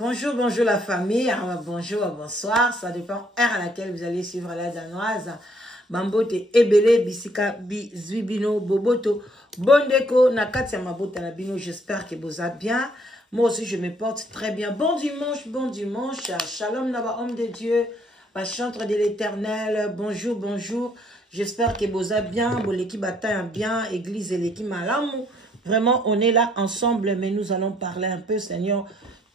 Bonjour, bonjour la famille, bonjour, bonsoir, ça dépend heure à laquelle vous allez suivre la danoise. Bambote ebele bisika bizwibino boboto bondeko nakati ya mabota na bino, j'espère que vous allez bien. Moi aussi je me porte très bien. Bon dimanche, shalom naba homme de Dieu, chantre de l'Éternel. Bonjour, bonjour. J'espère que vous allez bien, l'équipe bataille bien, église et l'équipe malamou. Vraiment on est là ensemble, mais nous allons parler un peu, Seigneur.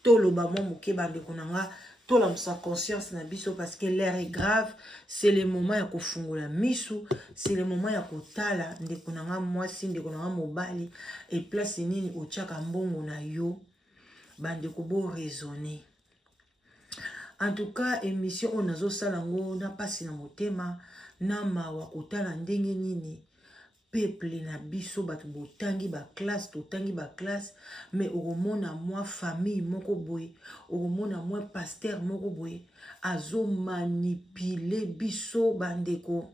Toloba mo mukeba ndekonanga tola msa conscience na biso parce que l'air est grave. C'est le moment ya kofungola misu, c'est le moment ya kotala ndekonanga mwasi ndekonanga mobali et place nini ochaka mbongo na yo bandeko bo raisonner. En tout cas émission on azo salango na pasi na motema na mawa kotala ndenge nini peuple na biso batu botangi ba classe totangi ba classe, mais oromona moi famille moko boye, oromona moi pasteur moko boye azo manipuler biso bandeko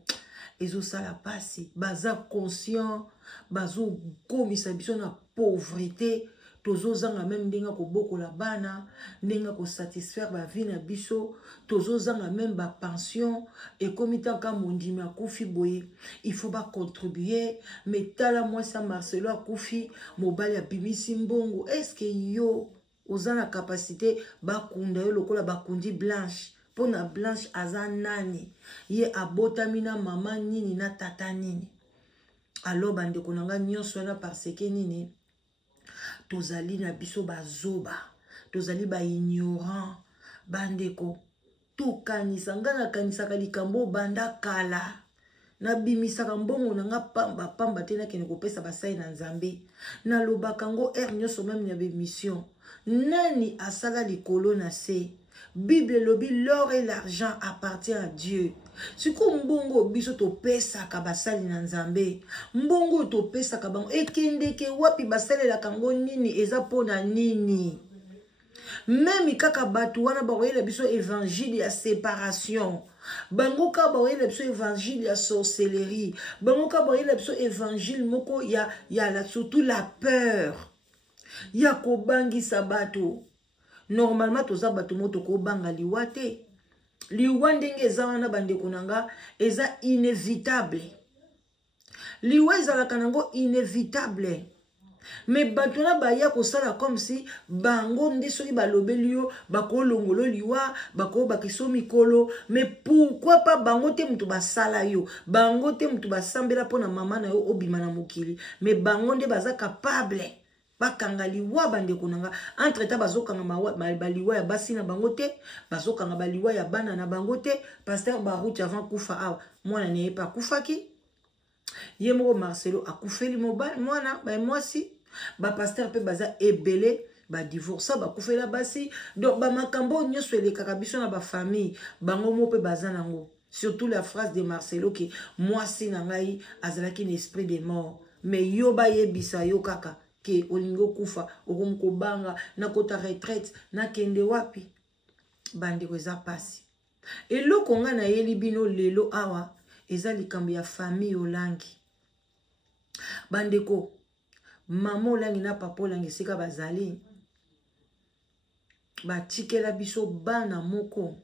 ezo sala pasi baza conscient bazo komisa biso na pauvreté. Tozo zanga même ndenga ko bokola bana ndenga ko satisfaire ba vie na biso, tozo zanga même ba pension et comme tant mondimi akufi boye il faut ba contribuer, mais tala moi ça Marcelo akufi mobali ya bimisi mbongo. Est-ce que yo ozana capacité ba kunda yo lokola ba kundi Blanche pona Blanche aza nani ye abotamina mama nini na tata nini? Alors bandeko nanga nyonso na parce que nini tozali na biso bazoba, tozali ba ignorant bandeko tokanisa ngana kanisaka likambo banda kala na bimisaka mbongo nanga pamba tena kene kopesa basai na nzambe na lobakango nyonso même ya mission nani asala likolo na se. Bible lobi l'or et l'argent appartient à Dieu. Siko mbongo biso to pesa ka basali na nzambe, mbongo to pesa ka bango ekendeke wapi basali la kango nini eza pona nini? Même kaka batu wana ba oyela biso évangile ya séparation, bango ka ba oyela biso évangile ya sorcellerie, bango ka ba oyela biso évangile moko ya la surtout la peur ya ko bangisa bato. Normalement toza bato moto ko banga liwa te. Liwa ndenge eza wana bandeko nanga eza inévitable. Liwa ezalaka nango inévitable. Mais bato na baya kosala comme si bango nde soki balobeli yo bakolongolo liwa bako bakiso mikolo. Mais pourquoi pas bango te mutu basala yo, bango te mutu basambela pona mama na yo obima na mokili, mais bango nde baza capable bakanga liwa bandeko nanga. Entre temps bazokanga baliwa ya basi na bango te, bazokanga baliwa ya bana na bango te. Pasteur Baruch avant kufa awa mwana neye pa kufaki ye moko Marcelo akufeli mobile mwana ba mwasi ba pasteur pe baza ebele ba divorce ba kufela basi. Donc ba makambo nyonso elekaka biso na ba famille bango mo pe baza nango. Surtout la phrase de Marcelo que mwasi na ngai azalaki na esprit de mort, mais yo ba yebisa yo kaka ke olingo kufa okomko banga na kota retraite na kende wapi bandeko eza pasi. Eloko nga na yeli bino lelo awa eza likambo ya famille olangi bandeko. Mama olangi na papa olangi sika bazali batikela biso bana moko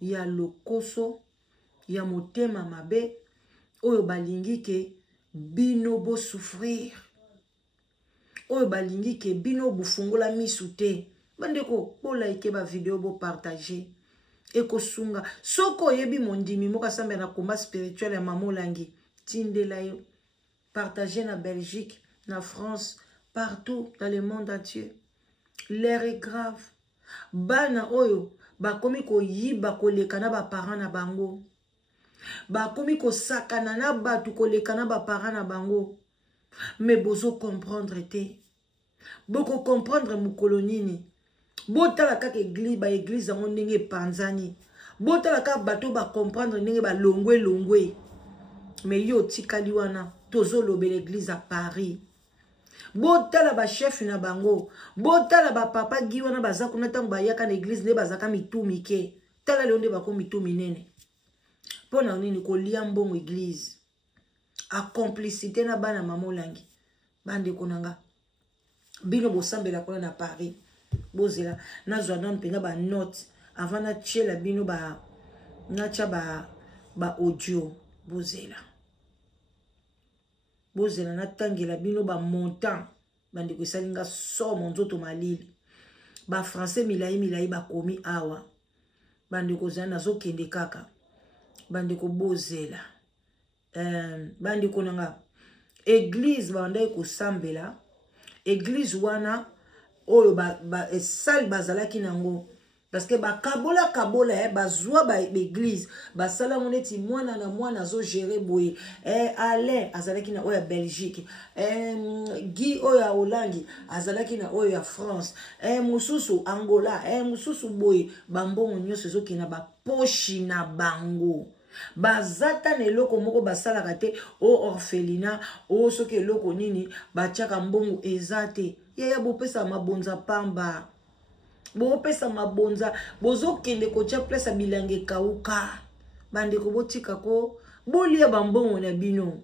ya lokoso ya motema mabe oyo balingi ke bino bo souffrir, oyo balingi ke bino bufungola misu te. Bandeko bo like ba video bo partager eko sunga soko yebi mondimi moka samba na combat spirituel ya mama olangi tindela yo partager na Belgique, na France, partout dans le monde entier. L'air est grave. Bana oyo bakomi ko yiba koleka na ba parents na bango, bakomi ko sakana na batu koleka na ba parents na bango. Mais bozo comprendre te, boko comprendre mukolo nini botala kaka église ba église yango ndenge panzani, botala kaka bato ba comprendre ndenge ba longwe. Mais yo tikali wana tozo lobe l'église à Paris. Botala ba chef na bango, botala ba papa gi wana baza kuna tango bayaka na église ne bazaka mitumi ke tala le onde bako mitumi nene pona nini ko lia mbongo église a complicité na bana mama olangi bandeko nanga bino bosambela kona na Paris. bozela nazwa na mpenza ba note avant na tiela bino ba nacha ba audio bozela na tangela bino ba montant bande ko salinga somo nzoto malili ba français milai ba komi awa bande ko zana zokende kaka bande ko bozela bande ko nanga église bande ko sambela église wana oyo ba sal bazalaki nango parce que ba kabola bazwa ba église ba sala moneti mwana na mwana zo gérer boye Alain azalaki na oyo Belgique Guy oyo ya Hollande azalaki na oyo ya France mususu Angola mususu boye bambongo nyonso zo kina ba pochi na bango bazata na eloko moko basalaka te o orphelinat o soki eloko nini batiaka mbongo ezate yaya bopesa mabonza pamba bopesa mabonza bozokende kotia place bilange kauka bandeko botika ko bolia bambongo na bino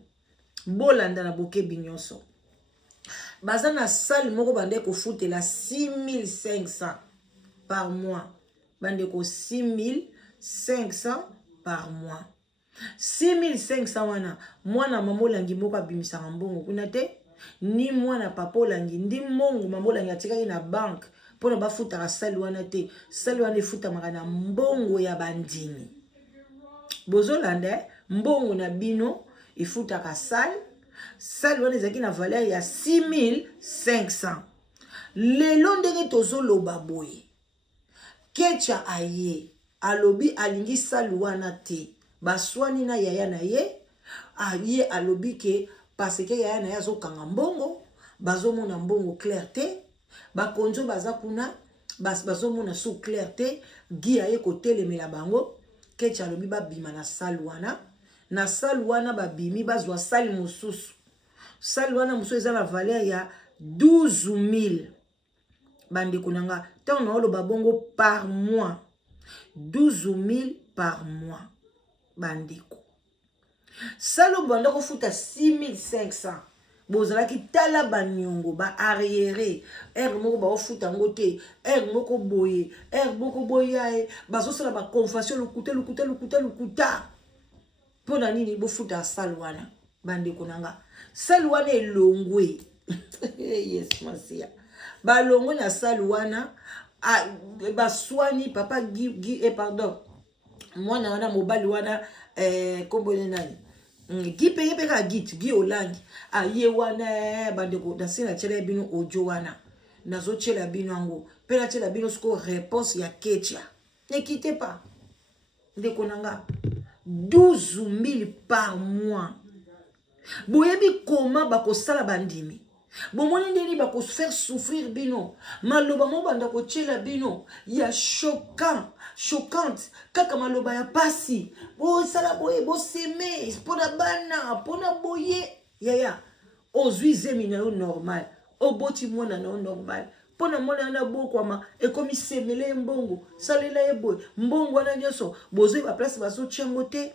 bolanda na boke binyonso baza na salle moko bandeko futela 6500 par mois bandeko 6500 par mois 6500 wana mwana mamolangi moko abimisaka mbongo kuna te ni mwana papa olangi ndi mongo mamolangi atikaki na banque pona bafutaka sali wana te sali wana efutamaka na mbongo ya bandimi bozolanda mbongo na bino efutaka sali wana ezalaki na valeur ya 6500 lelo ndenge tozoloba boye kecha aye alobi alingi sali wana te baswani na yaya na ye aye alobi ke parce que yaya na ye azokanga mbongo bazomona mbongo clair te bakonzo baza kuna bazomona sous clair te gi aye kotelemela bango kecha alobi babima na sali wana babimi bazwa sali mosusu eza na valeur ya 12000 bandeko nanga ntango na oloba bongo par mois 12000 par mois bandeko salo banda kofuta 6500 bozalaki tala banyongo ba arriéré moko ba ofuta ngote moko boye ae bazosala ba confession lukuta pona nini bofuta salo wana bandeko nanga salo wana elongwe yes masia balongwe na salo wana baswani papa pardon mwana wana mobali wana kombone nani Guy peka Guy Hollande aye wana bandeko dasina chela bino audio wana nazo chela bino ango pela chela bino sko réponse ya Ketia ne quittez pas ndeko nanga 12000 par mois boyebi koma bakosala bandimi bomoni ndeni bakosfaire souffrir bino maloba mo banda ko chela bino ya choquante kaka maloba ya pasi bo sala boye bo seme pona bana pona boye yaya ozuize mina yo normal oboti mwana na normal pona mwana na bokwama ekomi semele mbongo salela eboy mbongo na nyoso bozo ba place baso tchengo te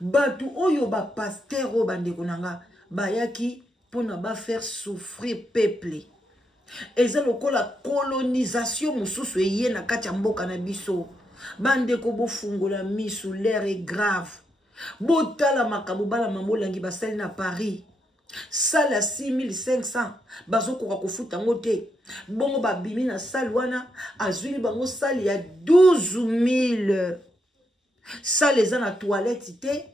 batu oyo ba pasteur o bandeko nanga bayaki pona ba faire souffrir peuple eza lokola colonisation mususu eye na kati ya mboka na biso bandeko bofungola misu l'air est grave botala makabo bala mamolangi basali na Paris sala 6500 bazokoka kofuta ngo te bongo babimi na sali wana azwili bango sali ya 12000 sali eza na toilette te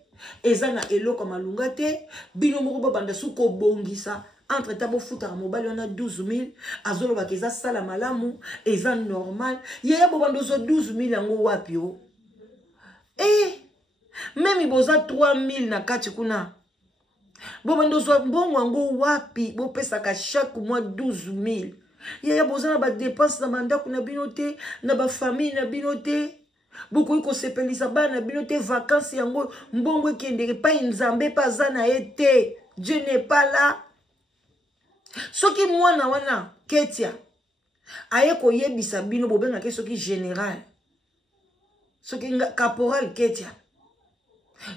eza na eloko malunga te bino moko babanda suko bongisa entre temps bofutaka mobali wana 12000 azoloba ke eza sala malamu eza normal yaya bobanda zo 12000 yango wapi o meme boza 3000 na kati kuna bobanda zo mbongo yango wapi bopesaka chaque mois 12000 yaya boza na ba dépense na mandako na bino te na ba famille na bino te bokoki kosepelisa bana na bino te vacances yango mbongo ekendeke pa nzambe pa aza na ye te Dieu n'est pas là soki mwana wana Ketia aye koyebisa bino bobengaki soki général soki caporal Ketia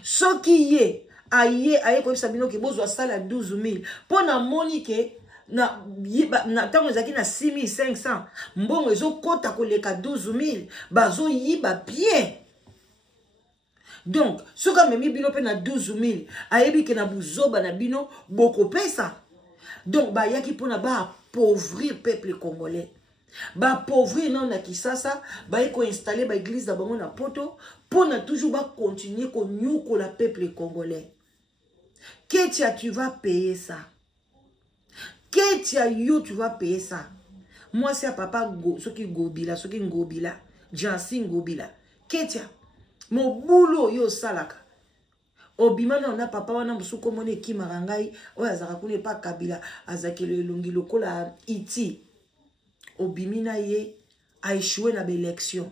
soki ye aye koyebisa bino ke bozwa sala 12000 pona moni ke na tango ezaki na 6500 mbongo ezokota koleka 12000 bazoyiba bien. Donc soka memi bino pe na 12000 ayebi ke na buzoba na bino bokopesa. Donc bayaki pona ba appauvrir peuple congolais. Ba appauvrir non na Kisasa, ba ko installer ba église da bango na poto pona toujours ba continuer ko nyuko la peuple congolais. Ketia tu vas payer ça. Ketia yo tu vas payer ça. Moi c'est à papa go soki gobila soki ngobila, Jansi ngobila. Ketia mon boulot yo salaka. Obimana on a papa wana musuko mone ki marangai o azaka kune pa kabila azakele longi lokola iti. Obimina ye a échoué na l'élection.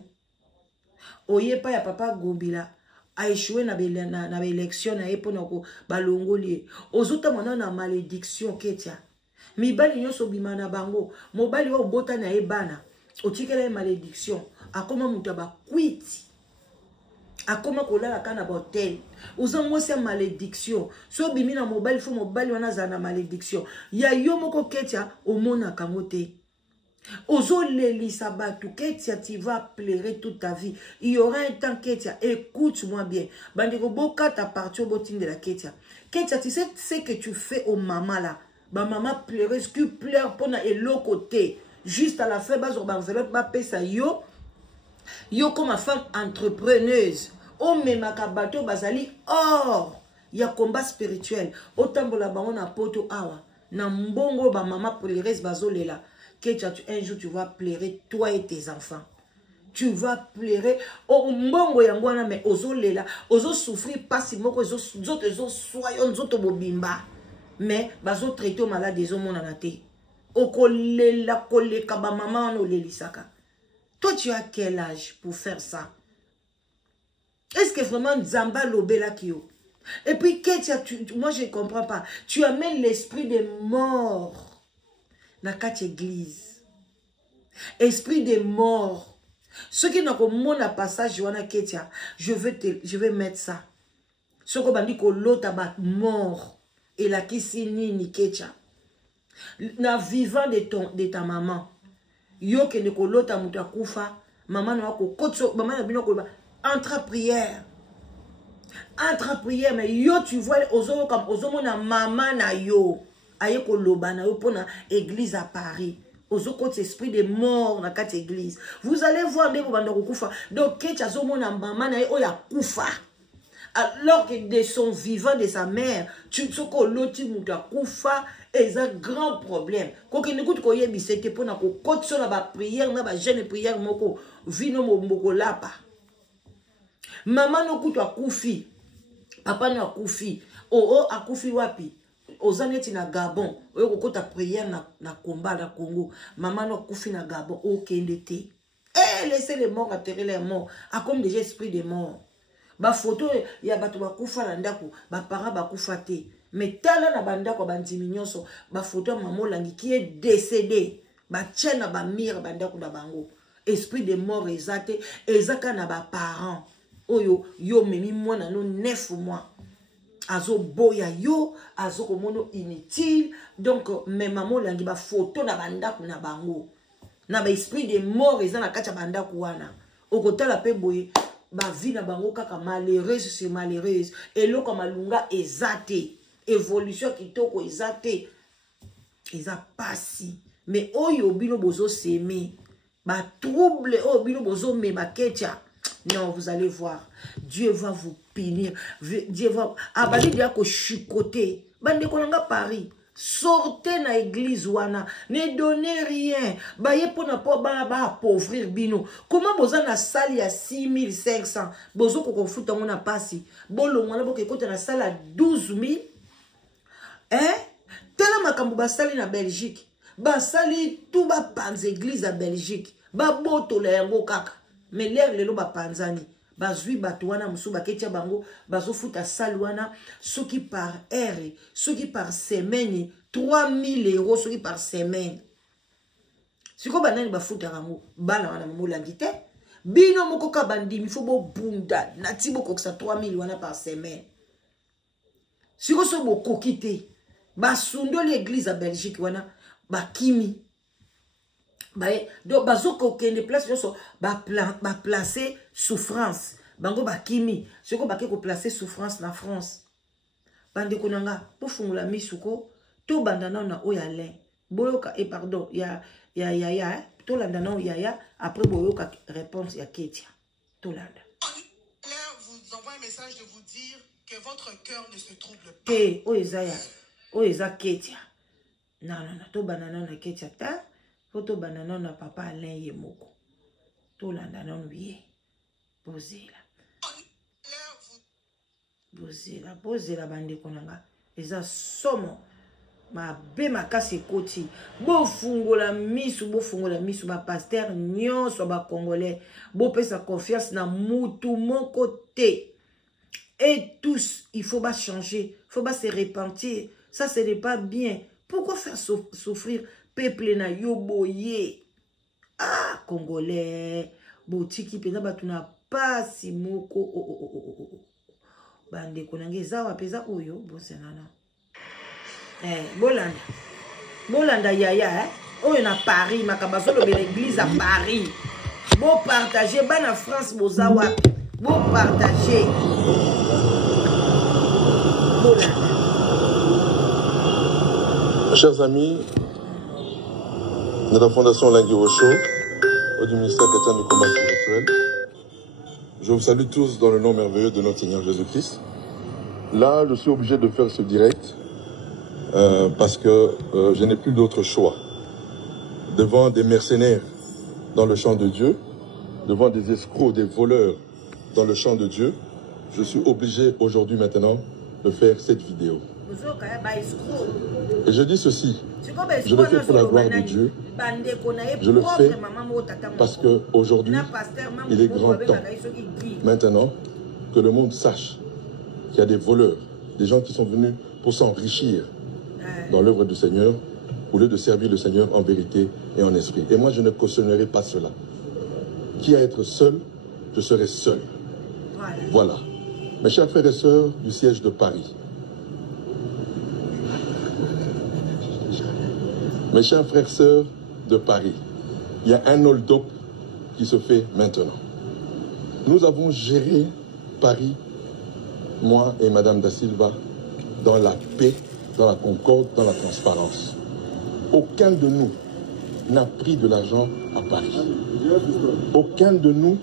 Oye pa ya papa gobila a échoué na l'élection na epona ko balongoli. Ozuta mona na malédiction ketia. Mibali nyonso bimana bango, mobali wa bota na ebana. Otikela malédiction. Akoma muta ba kwiti. Akoma kolala kana botel. Uzango se malédiction. So bimina mobali fo mobali wana zana malédiction. Ya yo moko ketia omona kangote. Ozo lelisa batu ketia tu vas pleurer toute ta vie. Il y aura un temps ketia, écoute-moi bien. Bandiko boka ta partie au botin de la ketia. Ketia, tu sais ce que tu fais aux mamans là. Ba maman pleureuse qui pleure pour na l'autre côté. Juste à la fin, bas sur enveloppe ba pesa yo. Yo comme ma femme entrepreneuse. O memaka bato bazali or. Ya combat spirituel. Otambola bango na poto awa. Na mbongo ba maman pleureuse bazolela. Un jour tu vas pleurer toi et tes enfants. Tu vas pleurer. Oh mbongo yangwana mais ozo lela, ozo souffrir pas si moko ozo soyon zoto bobimba. Mais bazo traiter malade des hommes na te. Okolela koleka ba maman no lelisaka. Toi tu as quel âge pour faire ça? Est-ce que vraiment Nzamba lobela kio? Et puis moi je comprends pas. Tu amènes l'esprit des morts. Na kati église. Esprit de mort. Ceux qui n'ont pas passage wana ketia, je vais mettre ça. Ceux qui ont dit que l'autre a mort et la kisi ni ketia. Na vivant de ta maman. Yo ke ne ko l'autre muta kufa, maman na ko kotso, maman na bino ko entre prière. Entre prière mais yo tu vois ozo comme ozo mona maman na yo. Aye ko loba na yo pona église à Paris. Ozo kote esprit de mort na kati église. Vous allez voir des banda ko kufa. Donc ketia zo mona maman na yo ya kufa. Alors que de son vivant de sa mère, tu soko loti muta kufa et un grand problème. Ko ke n'écoute ko yebi c'était pona ko kote so na ba prière na ba jeune prière moko vino moko lapa. Maman no kutu akufi. Papa no akufi. Oh akufi wapi? Ozaneti na Gabon, oyo kokota prière na combat na Congo. Maman no kufi na Gabon, okendete. Laissez les morts atterrir les morts. A comme déjà esprit de mort. Ba photo ya bato ba kufa na ndako, ba para ba kufa te. Mais tala na bandako bandimi nyonso, ba photo maman langi qui est décédé. Ba tchena ba mire bandako na bango. Esprit de mort ezate, ezaka na ba parents. Oyo yo memi mwana no 9 mois. Azo boya yo, azo komono inutile. Donc, mes mamans langi ba photo na bandaku na bango. Na ba esprit de mort eza na kacha bandaku wana. Okota la pe boye, ba vie na bango kaka malheureuse c'est malheureuse. Et lo comme malunga ezate. Évolution kitoko ezate. Eza pasi. Mais oyo bino bozo s'aimer. Ba trouble oyo bino bozo me ba ketia. Non, vous allez voir. Dieu va vous punir. Dieu va... Ah, bah, il y a que chicoter. Bande konanga Paris. Sortez na église wana. Ne donnez rien. Bah, yé pour na pas ba appauvrir bino. Comment vous en a salle à 6500? Bozo ko futa mona pasi. Bolo mwana boke kote na salle à 12000. Hein? Tela makambo ba sali na Belgique. Ba sali tout ba panz église à Belgique. Ba boto la yango kaka. Mais l'air le ba panzani. Bazui batouana musuba ketia bango. Bazo futa saluana. Ceux qui par heure. Ceux qui par semaine. 3000 euros. Ceux qui par semaine. Si ko banani ba futa rango. Bana wana moula ngite. Bino moko ka bandi. Il faut bo bunda. Nati bo koksa 3000 wana par semaine. Si ko so bo kokite. Basundo l'église à Belgique wana. bakimi. Donc, bazo kokende place yoso placer souffrance. Bango bakimi. Ce qu'on bake ko placer souffrance na France. Bande konanga pour fungula misuko to bandana na oyalen. Boyoka et pardon, ya to landana ya après boyoka réponse ya Ketia. To landa. Vous envoie un message de vous dire que votre cœur ne se trouble pas. Oeza Ketia. Non, to bandana na Ketia ta. Foto banana na papa Alain Yemoko. To landa non vie. Bozela bande konanga. Eza somo. Ma be makasi koti. Bo fungola misu ba pasteur nyonso ba congolais. Bo pesa confiance na mutu mon côté. Et tous, il faut pas changer, il faut pas se repentir. Ça ce n'est pas bien. Pourquoi faire souffrir peuple na yoboye? Ah, Congolais, botiki pena batuna pasi moko bande konange zawa peza oyo bosenana. Bolanda yaya oyo na Paris makabazolo be l'église à Paris. Bo partager bana France bozawa. Bo partager. Chers amis de la Fondation Languirocho, du ministère chrétien du combat spirituel, je vous salue tous dans le nom merveilleux de notre Seigneur Jésus-Christ. Là, je suis obligé de faire ce direct parce que je n'ai plus d'autre choix. Devant des mercenaires dans le champ de Dieu, devant des escrocs, des voleurs dans le champ de Dieu, je suis obligé aujourd'hui maintenant de faire cette vidéo. Et je dis ceci, je le fais pour la gloire de Dieu, je le fais parce qu'aujourd'hui, il est grand temps, maintenant, que le monde sache qu'il y a des voleurs, des gens qui sont venus pour s'enrichir dans l'œuvre du Seigneur, au lieu de servir le Seigneur en vérité et en esprit. Et moi, je ne cautionnerai pas cela. Qui à être seul, je serai seul. Voilà. Mes chers frères et sœurs du siège de Paris, mes chers frères et sœurs de Paris, il y a un hold-up qui se fait maintenant. Nous avons géré Paris, moi et Madame Da Silva, dans la paix, dans la concorde, dans la transparence. Aucun de nous n'a pris de l'argent à Paris. Aucun de nous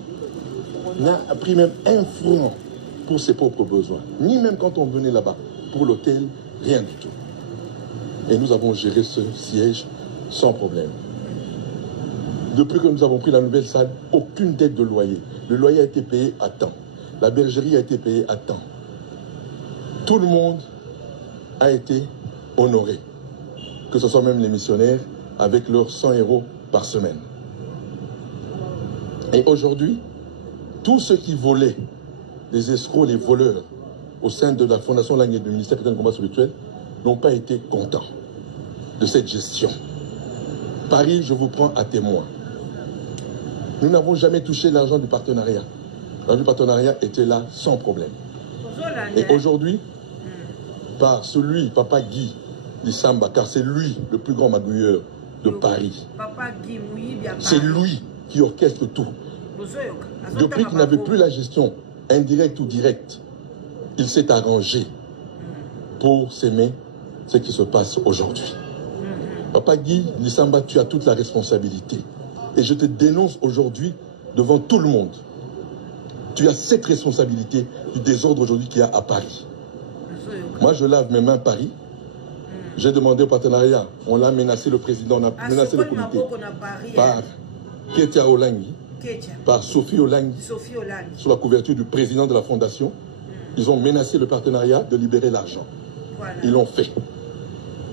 n'a pris même un franc pour ses propres besoins. Ni même quand on venait là-bas pour l'hôtel, rien du tout. Et nous avons géré ce siège sans problème. Depuis que nous avons pris la nouvelle salle, aucune dette de loyer. Le loyer a été payé à temps. La bergerie a été payée à temps. Tout le monde a été honoré. Que ce soit même les missionnaires avec leurs 100 € par semaine. Et aujourd'hui, tous ceux qui volaient, les escrocs, les voleurs, au sein de la Fondation Langue et du ministère chrétien du combat spirituel, n'ont pas été contents de cette gestion. Paris, je vous prends à témoin. Nous n'avons jamais touché l'argent du partenariat. L'argent du partenariat était là sans problème. Et aujourd'hui, par celui, Papa Guy Lissamba, car c'est lui le plus grand magouilleur de Paris. C'est lui qui orchestre tout. Depuis qu'il n'avait plus la gestion indirecte ou directe, il s'est arrangé pour s'aimer ce qui se passe aujourd'hui. Papa Guy Lissamba, tu as toute la responsabilité. Et je te dénonce aujourd'hui devant tout le monde. Tu as cette responsabilité du désordre aujourd'hui qu'il y a à Paris. Moi, je lave mes mains Paris. J'ai demandé au partenariat. On l'a menacé, le président, on a menacé le comité. Par Ketia Olangi, par Sophie Olangi, sous la couverture du président de la fondation. Ils ont menacé le partenariat de libérer l'argent. Voilà. Ils l'ont fait.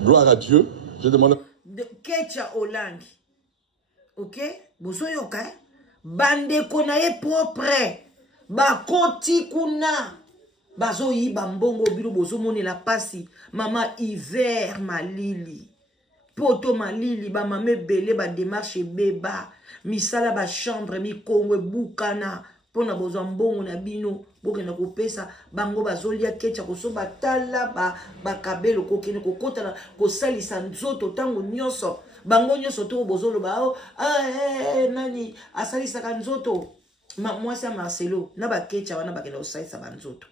Gloire à Dieu. Je demande... Ketia Olangi. Ok? Bosoyoka. Bande konaye propre. Bakoti kuna. Bazo yi bambongo bilo bozo moni la pasi. Mama hiver malili. Poto malili. Ba mame bele ba démarche beba. Misala ba chambre mi kongwe bukana. pona bozwa mbongo na bino bokenda kopesa bango bazolia kecha koso batala bakabelo kokende kokota kosalisa nzoto tango nyonso bango nyonso to bozoloba o nani asalisaka nzoto mwasi ya Marcelo na bakecha wana bakenda kosalisa banzoto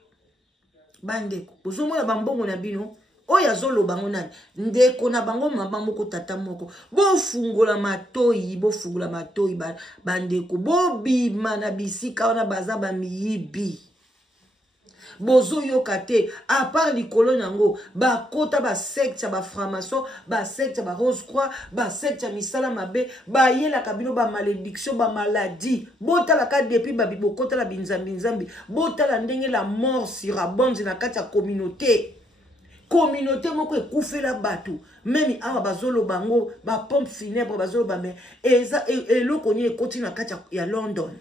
bandeko bozomona bambongo na bino oya zoloba ngo nani ndeko na bango mama moko tata moko bofungola matoyi bandeko bobima na bisika wana baza bamiyibi bozoyoka te à part likolo nango bakota basecte ya baframason basecte ya barose croix basecte ya misala mabe bayelaka bino bamalédiction bamaladi botalaka depuis babibokotala binzambi botala ndenge la mort surabonde na kati ya communauté moko ekufela bato memi awa bazolo bango ba pompe funèbre bazolo ba me eza eloko ni ekoti na kati ya London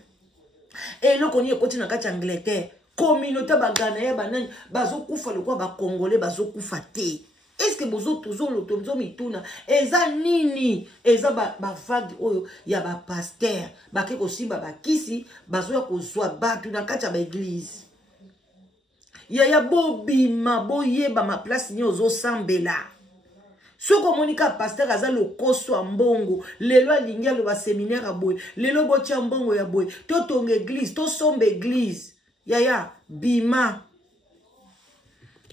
eloko ni ekoti na kati ya Angleterre communauté bagana ya banani bazokufa lokwa ba congolais bazokufa te. Est-ce que bozo tozolo tozo mituna eza nini eza ba vague oyo ya ba pasteur bake kosimba bakisi bazoya kozwa batu na kati ya ba église ya bobima boyeba ma place ni ozo sambela soko monika pasteur aza lokoso mbongo lelo alingia lo ba séminaire aboy lelo botia mbongo ya boy to tonga église to sombe église ya bima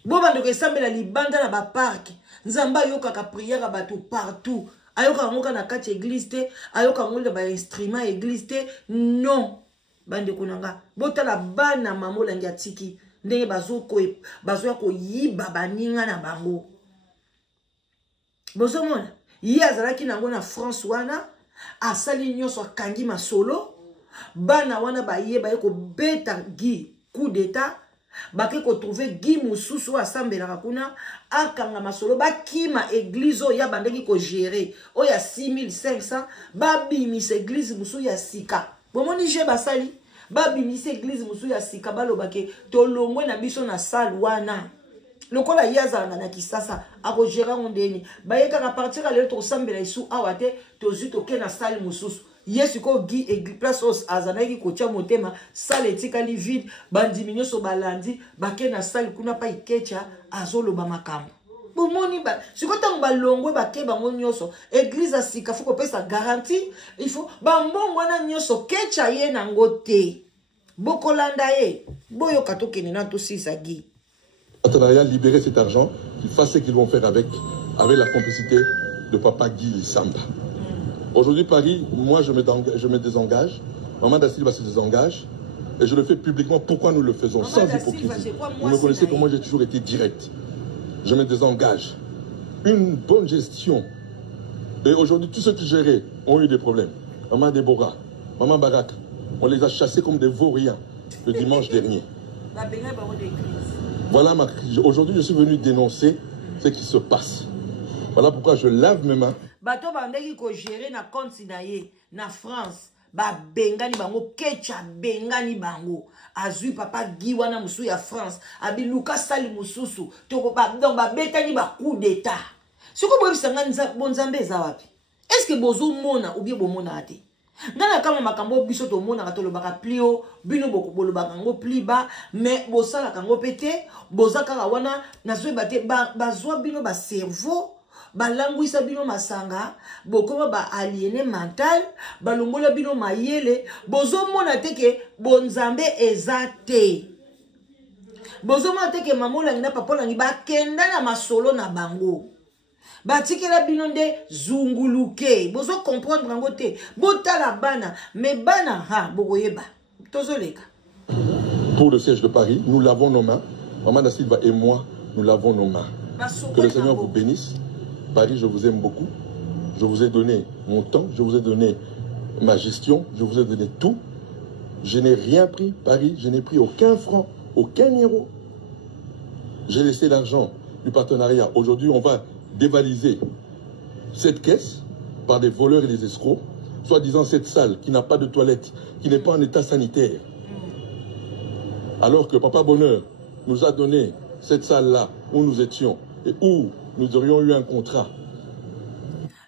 boba ndoko sambela libanda na ba parc nzamba yoka ka prière bato partout ayoka ngoka na kati église te ayoka ngolda ba instrument église te non bande kunanga botala bana mamola ngia tiki ndenge bazoya koyiba baninga na bango bozomona ye azalaki nango na France wana asali nyonso akangi masolo bana wana bayeba ye kobeta gi coup d'état bake trouver gi mususu asambelaka kuna akanga masolo bakima église oyo ya bandeki kogere oyo ya 6500 babimisa église musu ya sika bomoni je basali babimisa église musu ya sika balobake tolongwe na biso na salle wana lokola yazanga na kisasa akogera ndeni bayeka partir lelo tosambela isu awate tozu toke na salle mususu yesu ko gi église place os azanaki kocha motema salle etikali vide bandimi nyonso balandi bake na salle kuna pa ikecha azoloba makambo bomoni ba sikotango balongwe bake bango nyonso église asika fuko pesa garantie il faut bambongo wana nyonso kecha ye nango te bokolanda ye boyoka tokene na tosisa gi partenariat libérer cet argent qu'ils fassent ce qu'ils vont faire avec la complicité de papa Guy Samba. Aujourd'hui Paris, moi je me désengage, Maman da Silva se désengage et je le fais publiquement. Pourquoi nous le faisons sans hypocrisie? Vous me connaissez comment j'ai toujours été direct. Je me désengage. Une bonne gestion. Et aujourd'hui, tous ceux qui géraient ont eu des problèmes. Maman Deborah, Maman Barak, on les a chassés comme des vauriens le dimanche dernier. Voilà, aujourd'hui, je suis venu dénoncer ce qui se passe. Voilà pourquoi je lave mes mains. Bato bandeki ko gérer na compte na France. Ba bengani bango kecha bengani bango. Azui papa Guy wana musu ya France. Abi Lucas Sali mususu. Toko ba donc ba betani ba coup d'état. Siko bo bisanga bonzambe za wapi? Est-ce que bozo mona ou bien bo mona ate? Ngana kama makambo biso to mona katolo baka plio bino boko bolo baka ngo pliba mais bosala kango pété bozaka wana nazwe bate bazwa bino ba cerveau balangwisa bino masanga bokoma ba aliéné mental balongola bino mayele bozo mona teke bonzambe ezate bozo mona teke mamola ngina papola ngi bakenda na masolo na bango batikela bino nde zunguluke bozo comprendre bango te botala bana mais bana ha bokoyeba tozoleka. Pour le siège de Paris, nous lavons nos mains. Maman da Silva et moi, nous lavons nos mains. Que le Seigneur vous bénisse. Paris, je vous aime beaucoup. Je vous ai donné mon temps, je vous ai donné ma gestion, je vous ai donné tout. Je n'ai rien pris, Paris, je n'ai pris aucun franc, aucun euro. J'ai laissé l'argent du partenariat. Aujourd'hui, on va dévaliser cette caisse par des voleurs et des escrocs, soi-disant cette salle qui n'a pas de toilette, qui n'est pas en état sanitaire. Alors que Papa Bonheur nous a donné cette salle-là où nous étions et où nous aurions eu un contrat.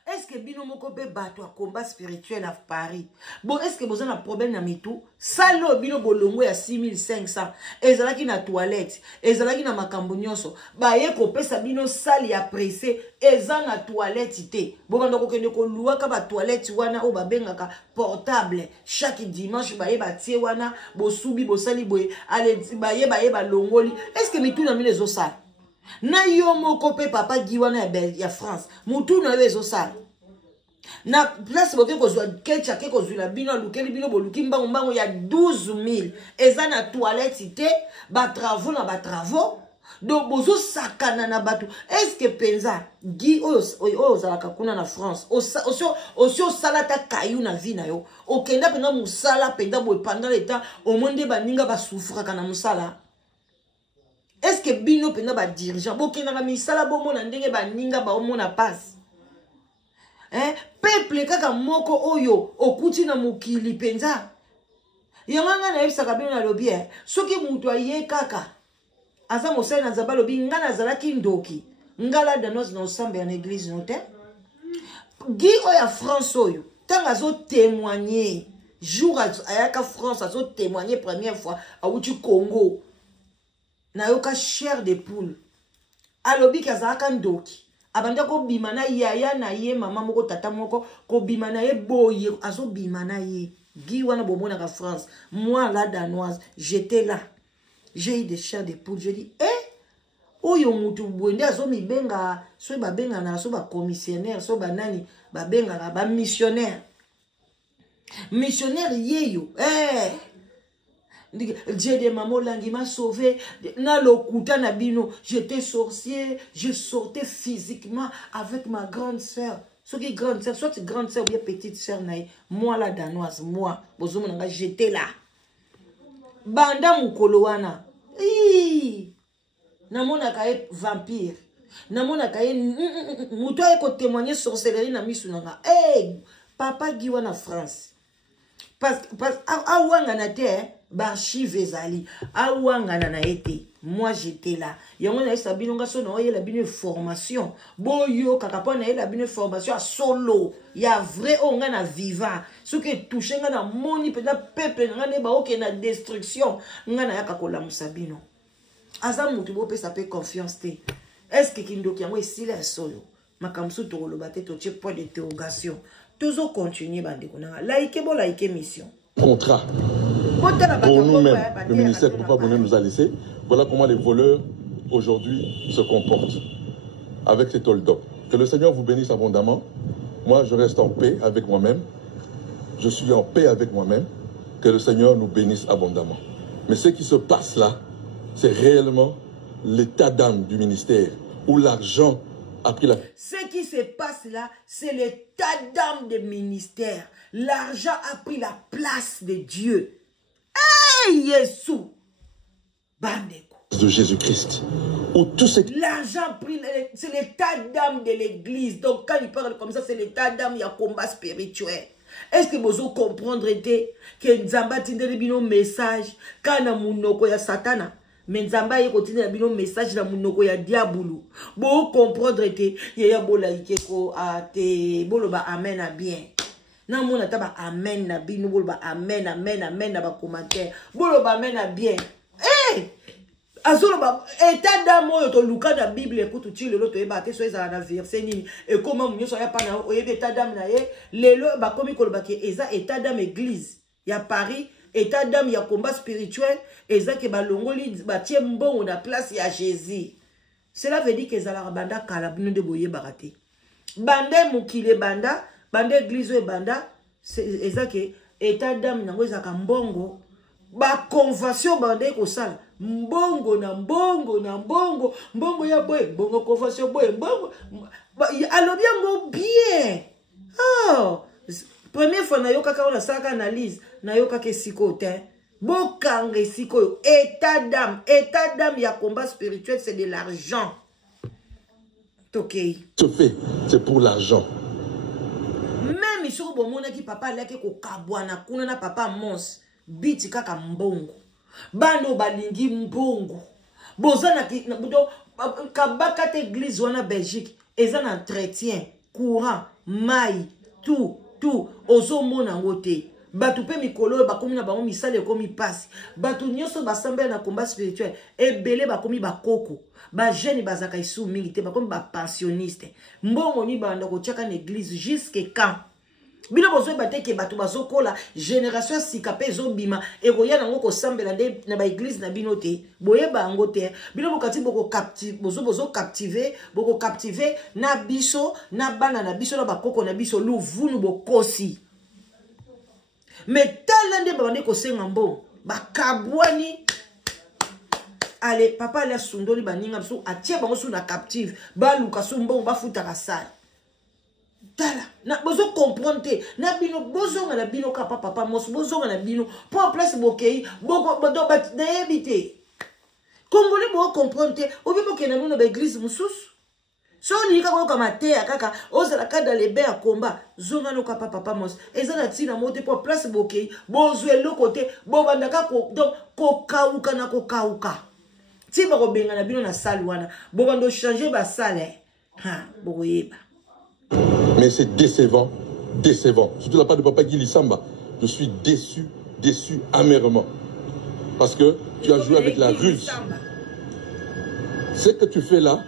Est-ce que Bino moko be bato a combat spirituel à Paris. Bon, est-ce que vous avez un problème na mitou? Salo bino bolongo ya 6500. Ezalaki na toilette, ezalaki na makambo nyonso. Ba ye ko pesa bino sali ya pressé, eza na toilette te. Bokanda ko kende ko luaka ba toilette wana o ba bengaka portable. Chaque dimanche ba ye ba tie wana, bo subi bo sali boye, ale ba ye ba longoli. Est-ce que mitou na mi les osal? Na yo moko pe papa giwana ya France. Mutu na yo ezosala. Na place boke kozwa kecha ke kozula bino lukeli bino boluki mbango ya 12000. Eza na toilette te, ba travaux na ba travaux. Donc bozo sakana na batu. Est-ce que penza gi oyo zalaka kuna na France? Osio salata kayu na vie na yo. Okenda pena musala penda boy pendant le temps au monde baninga ba souffraka na musala. Est-ce que bino pena ba dirigeant bokenda na misala bo mona ndenge baninga ba omona passe? Peuple kaka moko oyo okuti na mukili penza. Yamanga na yebisa kabino na lobi soki mutu aye kaka aza mosali na zaba lobi nga nazalaki ndoki ngala danos na ensemble en église note gi oya France oyo tanga zo témoigner jour ayaka France azo témoigner première fois awuti Congo na yoka chair de poule alobi kazalaka ndoki abanda ko bimana yaya na ye mama moko tata moko ko bimana ye boye azo bimana ye gi wana bomona ka France. Moi la danoise j'étais là, j'ai eu des chairs de poule. Je dis oyo mutu bwende azo mi benga so ba benga na so ba commissionnaire so ba nani ba benga ba missionnaire yeyo Dieu de maman langi m'a sauvé. Na lokuta na bino, j'étais sorcier, je sortais physiquement avec ma grande sœur. Ce qui est grande sœur, soit grande sœur ou bien petite sœur naï. Moi la danoise, moi, j'étais là. Banda mukolo wana. Namona kaye vampire. Namona kaye muto eko témoigner sorcellerie na misu nanga. Papa giwa na France. Parce awanga na te barchive ezali awanga na ete moi j'étais là yango na sabinonga so na la bine formation boyo kaka na la bine formation a solo ya vrai onga na vivant ce que touché nga na moni pena peuple nga ne ba oke na destruction nga na yaka kola musabino aza mutu bo pesa pe confiance te. Est-ce que kindoki yango esila solo makamsu to koloba te to che point d'interrogation toujours continuer bandeko na like mission contrat pour nous-mêmes, le ministère ne peut pas venir nous a laissé. Voilà comment les voleurs aujourd'hui se comportent avec ces hold-up. Que le Seigneur vous bénisse abondamment. Moi, je reste en paix avec moi-même. Je suis en paix avec moi-même. Que le Seigneur nous bénisse abondamment. Mais ce qui se passe là, c'est réellement l'état d'âme du ministère où l'argent a pris la... Ce qui se passe là, c'est l'état d'âme du ministère. L'argent a pris la place de Dieu. Yesou Bandeko de Jésus-Christ. L'argent pris, c'est l'état d'âme de l'église. Donc quand il parle comme ça, c'est l'état d'âme, il y a combat spirituel. Est-ce que vous comprendre que Nzamba tindeli bino message quand na munoko ya satana, mais Nzamba y continue bino message na munoko ya diabulu. Vous comprendre que ya bola ikeko ate boloba amen a bien. Na mona taba amen na bino boloba amen na ba commentaire boloba amen na bien azolo ba état d'âme oyo to luka na Bible écoute tu lelo to eba te so ezala na verset nini et comment munyo so ya pa na oyebe état d'âme na ye lelo ba komi koloba ke eza état d'âme église ya Paris état d'âme ya combat spirituel eza ke ba longoli ba tie mbongo na place ya Jésus. Cela veut dire que ezala banda kala bino de boye barate bande mukile banda bande église et banda c'est ça que état d'âme nango ezaka mbongo ba convention bande ko sala mbongo na mbongo ya boye mbongo convention boye mbongo alobi yango bien. Première fois na yoka ka on saka analyse na yoka ke sikote bokanga siko état d'âme ya combat spirituel c'est de l'argent. OK. Ce fait c'est pour l'argent. Même si on a dit papa leke ko kabwana kuna na papa mons biti kaka mbongo bano balingi mbongo bozana ki kabaka te église wana Belgique eza na entretien courant mai tout ozomona yango te. Batu pe mikolo bakomi na bango misale komi pasi. Batu nyonso basambela na combat spirituel. Ebele bakomi bakoko. Ba jeune bazaka isu mingi te bakomi ba pensionniste. Mbongo ni banda ko tchaka na église jusque quand? Bino bozo bateke batu bazokola génération sikape zobima ekoya nango ko sambela nde na ba église na bino te. Boye bango te. Bino bokati boko captive bozo captiver na biso na bana na biso na bakoko na biso luvunu bokosi. Mais talande babande ko senga mbongo bakabwani. Allez, papa la sundoli baninga biso atie bango su na captive ba luka su mbongo ba futa ka sala. Tala na bozo comprendre na bino bozo na bino ka papa mos bozo na bino pour place bokei boko bodo bat na ebité. Kongole bo comprendre obi bokena no ba église mususu. So ni kako kama te kaka ozala kada lebe ya komba zonga no ka papa mos ezala tina mote pour place bokei bozwe le côté bo bandaka ko donc ko kauka na ko kauka. Si bako benga na bino na salle wana bo bando changer ba salle ha boyeba. Mais c'est décevant, décevant. Surtout de la part de papa Guy Lissamba. Je suis déçu amèrement. Parce que tu as joué avec la ruse. Ce que tu fais là,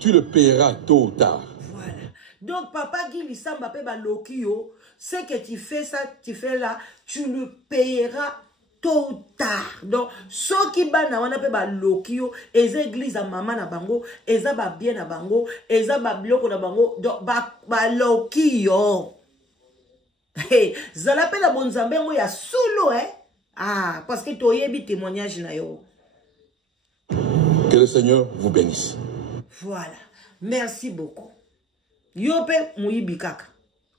tu le paieras tôt ou tard. Voilà. Donc papa Guy Lissamba pe ba lokio, ce que tu fais ça, tu fais là, tu le paieras tôt ou tard. Donc ceux qui bana wana pe ba lokio, eza église a maman na bango, eza ba bien na bango, eza ba bloko na bango, donc ba lokio. Hey, zala pe la bonzambe mo ya solo Ah, parce que toyebi témoignage na yo. Que le Seigneur vous bénisse. Voilà. Merci beaucoup. Yo pe moyibi kaka.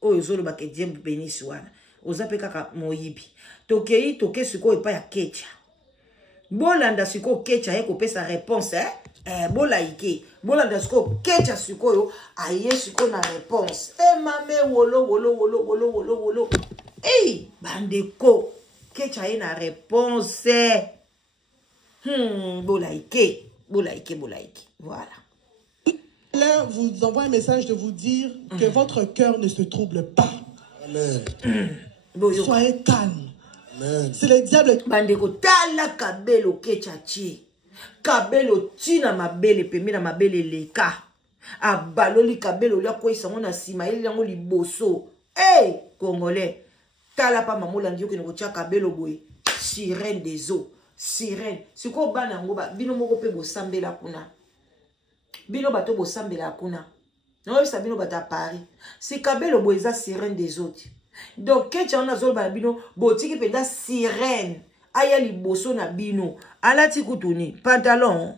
Oyo zolo ba ke Dieu bénisse wana. Ozape kaka moyibi. Tokei toke siko epa ya kecha. Bolanda siko kecha eko pesa réponse bola ike. Bolanda siko kecha siko yo aye siko na réponse. Mame wolo. Hey, bandeko. Kecha ye na réponse. Bola ike. Voilà. Là, vous envoie un message de vous dire que votre cœur ne se trouble pas. Amen. Soyez calme. Amen. C'est le diable qui... Bandeko tala kabelo kechachi. Kabelo tina mabele pemi na mabele leka. Abaloli kabelo lia kwa isango na sima ili yango liboso. Hey, Congolais. Tala pa mamola ndiyo kene kocha kabelo boy. Sirène des eaux. Sirène. Siko bana ngoba bino moko pe bosambela kuna. Bino bato bosambela kuna. Non bisa bino bata Paris. Si kabelo boy eza sirène des eaux. Donc kecha on a zolo ba bino botiki penda sirène. Aya liboso na bino. Alati kutuni pantalon.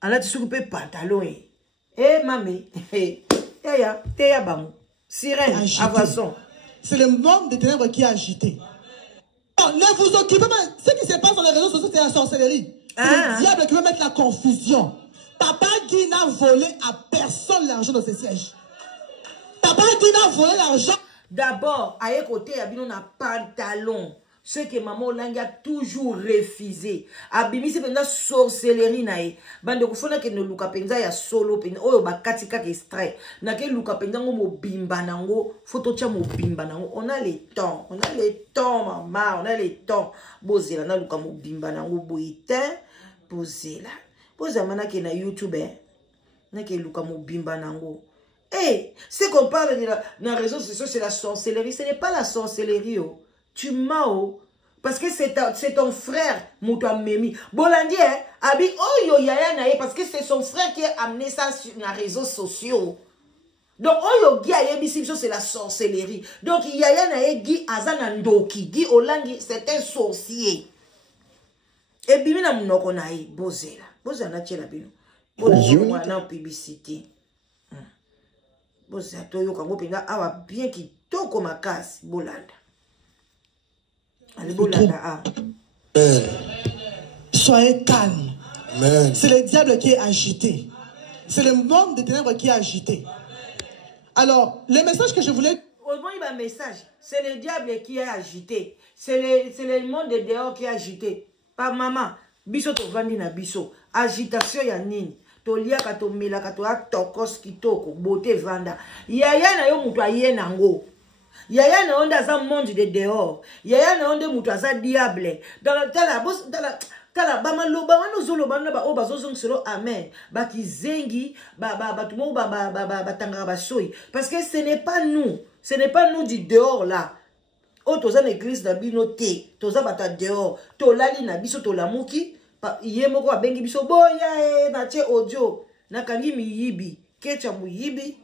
Alati sukupe pantalon. Mame. Yaya teya bango. Sirène avançons. C'est le monde des ténèbres qui est agité. Non, ne vous occupez pas. Ce qui se passe dans les réseaux sociaux, c'est la sorcellerie. C'est le diable qui veut mettre la confusion. Papa Guy n'a volé à personne l'argent de ses sièges. Papa Guy n'a volé l'argent. D'abord, à côté, il y a un pantalon. Ce que maman Langi a toujours refusé. Abimi c'est pendant sorcellerie nae. Bande kufona ke no luka penza ya solo penza. Oyo bakati kaka extrait. Na ke luka penza ngo mo bimba nango. Photo cha mo bimba nango. On a le temps. On a le temps maman. On a le temps. Bozela na luka mo bimba nango boite. Bozela. Bozela mana ke na YouTube na ke luka mo bimba nango. Eh, c'est qu'on parle de la réseau social, c'est la sorcellerie. Ce n'est pas la sorcellerie, oh. Tu m'as, oh. Parce que c'est ton frère, Moutoua Memi. Bolandi, Abi, oh, yo, yaya, nae, parce que c'est son frère qui a amené ça sur les réseaux sociaux. Donc, oh, yo, Guy, aye, c'est la sorcellerie. Donc, yaya, nae, Guy, Azanandoki, Guy, Olangi, c'est un sorcier. Et bimi na munoko nae, bozela. Bozela na tchela bino. Bozela na publicité. Bozela to yo kango penga awa bien ki toko makasi bolanda. Allez bolanda Soyez calme. Amen. C'est le diable qui est agité. C'est le monde des ténèbres qui est agité. Alors, le message que je voulais... Un message. C'est le diable qui est agité. C'est le monde de dehors qui est agité. Pas maman. Biso to vandi na biso. Agitation ya nini. toliaka tomelaka toya tokos kitoko beauté vanda yaya na yo mutu aye nango yaya na onde aza monde de dehors yaya na onde mutu aza diable dans tala bamaloba wana ozoloba na ba o bazozongiselo amen bakizengi batu mo batangaka basoi parce que ce n'est pas nous du dehors là. Oh, toza na église na bino te, toza bata dehors, tolali na biso tolamuki, ye moko abengi biso boya na che audio, nakangi miyibi, kecha muyibi,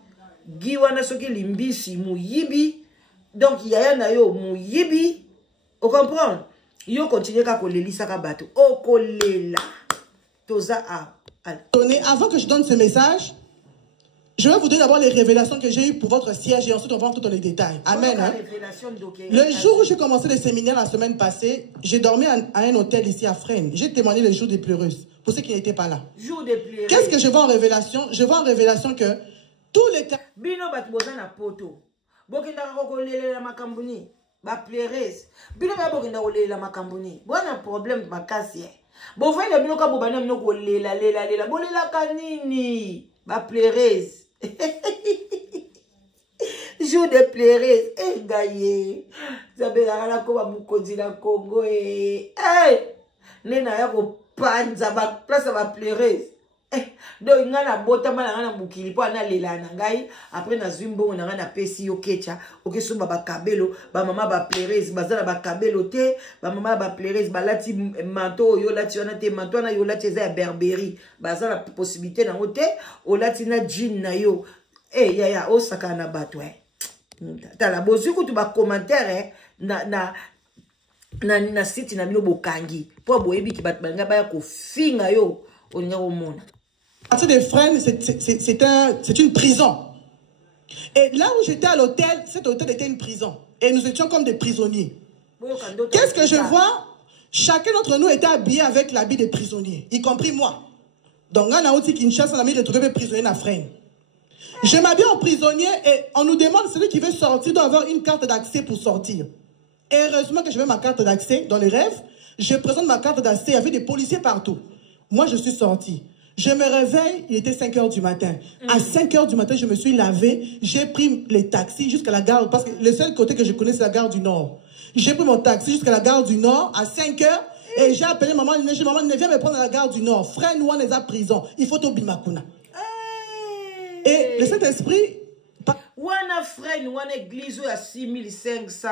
giwana soki limbisi muyibi, donc yaya na yo muyibi, on comprend? Yo continue ka kolelisa ka bato, o kolela, toza a. Avant que je donne ce message, je vais vous donner d'abord les révélations que j'ai eues pour votre siège et ensuite on va entrer dans les détails. Amen. Hein? Le jour où j'ai commencé le séminaire la semaine passée, j'ai dormi à un hôtel ici à Fresnes. J'ai témoigné le jour des pleureuses, pour ceux qui n'étaient pas là. Qu'est-ce que je vois en révélation? Je vois en révélation que tous les cas... Bino batboza na poto. Bokinda kokolele la makambuni. Ba pleureuse. Bino ba bokinda kolele la makambuni. Bona problème bakasi. Bo voyez bino ka bobana bino kolela lela. Bolela kanini. Ba pleureuse. Jour de pleureuse. Eh gaye. Zabela la ko ba mukonzi na Congo eh. Nena ya ko panza ba place ba pleureuse. Donc ngana bota mala ngana mukili po ana lela na ngai après na zwimbo na ngana pesi yo kecha okesumba ba kabelo ba mama ba pleureuse bazala ba kabelo te ba mama ba pleureuse balati manteau yo lati wana te manteau na yo lati za berberie bazala possibilité na ngote o lati na jean na yo ya osaka na bato tala bozuku tu ba commentaire na site na bino bokangi po boyebi ki bat banga ba ko finga yo olinga komona. À partir des Fresnes, c'est une prison. Et là où j'étais à l'hôtel, cet hôtel était une prison. Et nous étions comme des prisonniers. Qu'est-ce que je vois? Chacun d'entre nous était habillé avec l'habit des prisonniers, y compris moi. Donc, on a aussi Kinshasa, on a mis retrouvé prisonnier à Fresnes. Je m'habille en prisonnier et on nous demande, celui qui veut sortir doit avoir une carte d'accès pour sortir. Et heureusement que j'avais ma carte d'accès dans les rêves. Je présente ma carte d'accès, il y avait des policiers partout. Moi, je suis sorti. Je me réveille, il était 5 h du matin. À 5 h du matin, je me suis lavé. J'ai pris les taxis jusqu'à la gare. Parce que le seul côté que je connais, c'est la gare du Nord. J'ai pris mon taxi jusqu'à la gare du Nord à 5 h. Et j'ai appelé maman. J'ai dit, maman, viens me prendre à la gare du Nord. Frère, nous, on est à prison. Il faut au Bimakuna. Et le Saint-Esprit... Wana frère, nous, on église à 6500.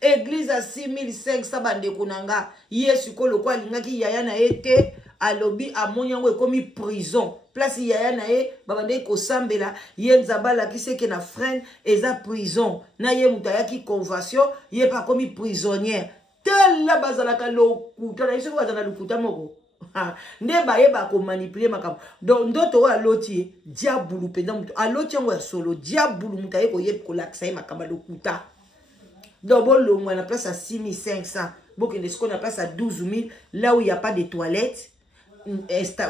Église à 6500 bande kunanga. Yesu ko lokwa lingaki yaya na ete. Alobi amonyango ekomi prison place yaya na ye babande ko sambela ye nzabala kiseke na Fresnes eza prison na ye mutayaki convention ye pa komi prisonnière tel la bazalaka lokuta na yeso bazana lokuta moko nde ba ye ba ko manipuler makam donc ndoto wa loti diabulu penda muto aloti yango ya solo diabulu mutaye ko ye ko laksa ye makamba lokuta dobo longwa na place à 6500 bokende ce qu'on a place à 12000 là où il y a pas de toilettes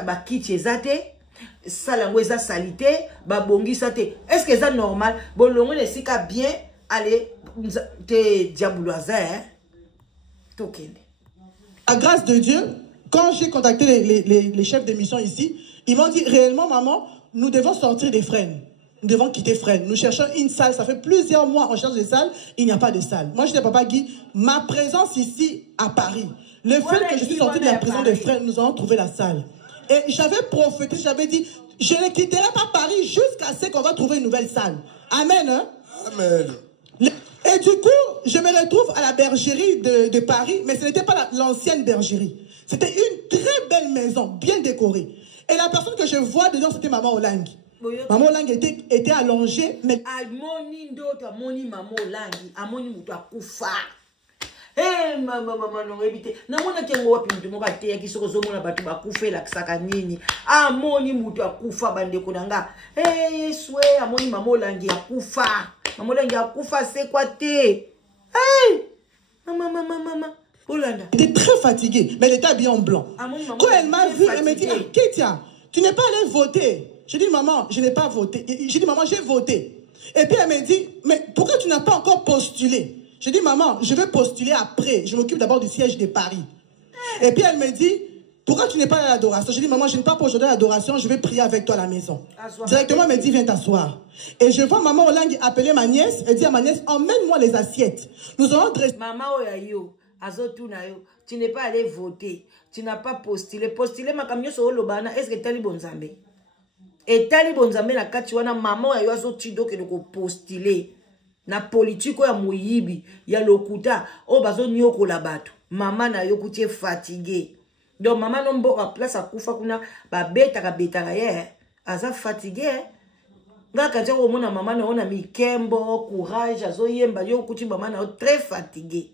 bakiti ezate salango eza salite babongisa te. Est-ce que c'est normal? Bolongo ne sika bien aller te diaboloisa tokende. À grâce de Dieu, quand j'ai contacté les chefs de mission ici, ils m'ont dit réellement maman, nous devons sortir des Fresnes. Nous devons quitter Fresnes. Nous cherchons une salle. Ça fait plusieurs mois on cherche des salles. Il n'y a pas de salle. Moi, je dis à Papa Guy, ma présence ici à Paris, le fait que je suis sorti de la prison de Fresnes, nous avons trouvé la salle. Et j'avais prophétisé, j'avais dit, je ne quitterai pas Paris jusqu'à ce qu'on va trouver une nouvelle salle. Amen. Hein? Amen. Et du coup, je me retrouve à la bergerie de Paris, mais ce n'était pas l'ancienne bergerie. C'était une très belle maison, bien décorée. Et la personne que je vois dedans, c'était Maman Olangi. Maman Olangi était allongée, mais... Amoni ndoto, amoni Maman Olangi, amoni mutu akufa. Maman non éviter. Na mona kengo wapi mutu moka te yaki soko zomona batu bakufa la kisaka nini. Amoni mutu akufa bande konanga. Swe amoni Maman Olangi akufa. Maman Olangi akufa c'est quoi te? Maman. Olanda. Elle était très fatiguée, mais elle était habillée en blanc. Quand elle m'a vu, elle m'a dit, Ketia, tu n'es pas allée voter. J'ai dit, maman, je n'ai pas voté. J'ai dit, maman, j'ai voté. Et puis elle m'a dit, mais pourquoi tu n'as pas encore postulé? J'ai dit, maman, je vais postuler après. Je m'occupe d'abord du siège de Paris. Et puis elle me dit, Pourquoi tu n'es pas à l'adoration? Je dis, maman, je n'ai pas pour aujourd'hui à l'adoration, je vais prier avec toi à la maison. Directement, elle me dit, viens t'asseoir. Et je vois maman Olang appeler ma nièce, elle dit à ma nièce, emmène-moi les assiettes. Nous allons dresser. Maman Oyayo, Azotunayo, tu n'es pas allé voter, tu n'as pas postulé. Postulé, ma camion sur Olobana, est-ce que tu as bonzambe? Et tu as bonzambe, la katuana, maman Oyayo, Azotudo, que nous postulé. Na politique, ya mouyibi, ya lokuta, o bazo nyoko la batu. Maman na yo koutie fatigué. Donc maman non bo a place à koufa kuna ba beta ka ye aza fatigué nga ka tiko mona maman na ona mikembo courage azo yemba yo kuti maman na très fatigué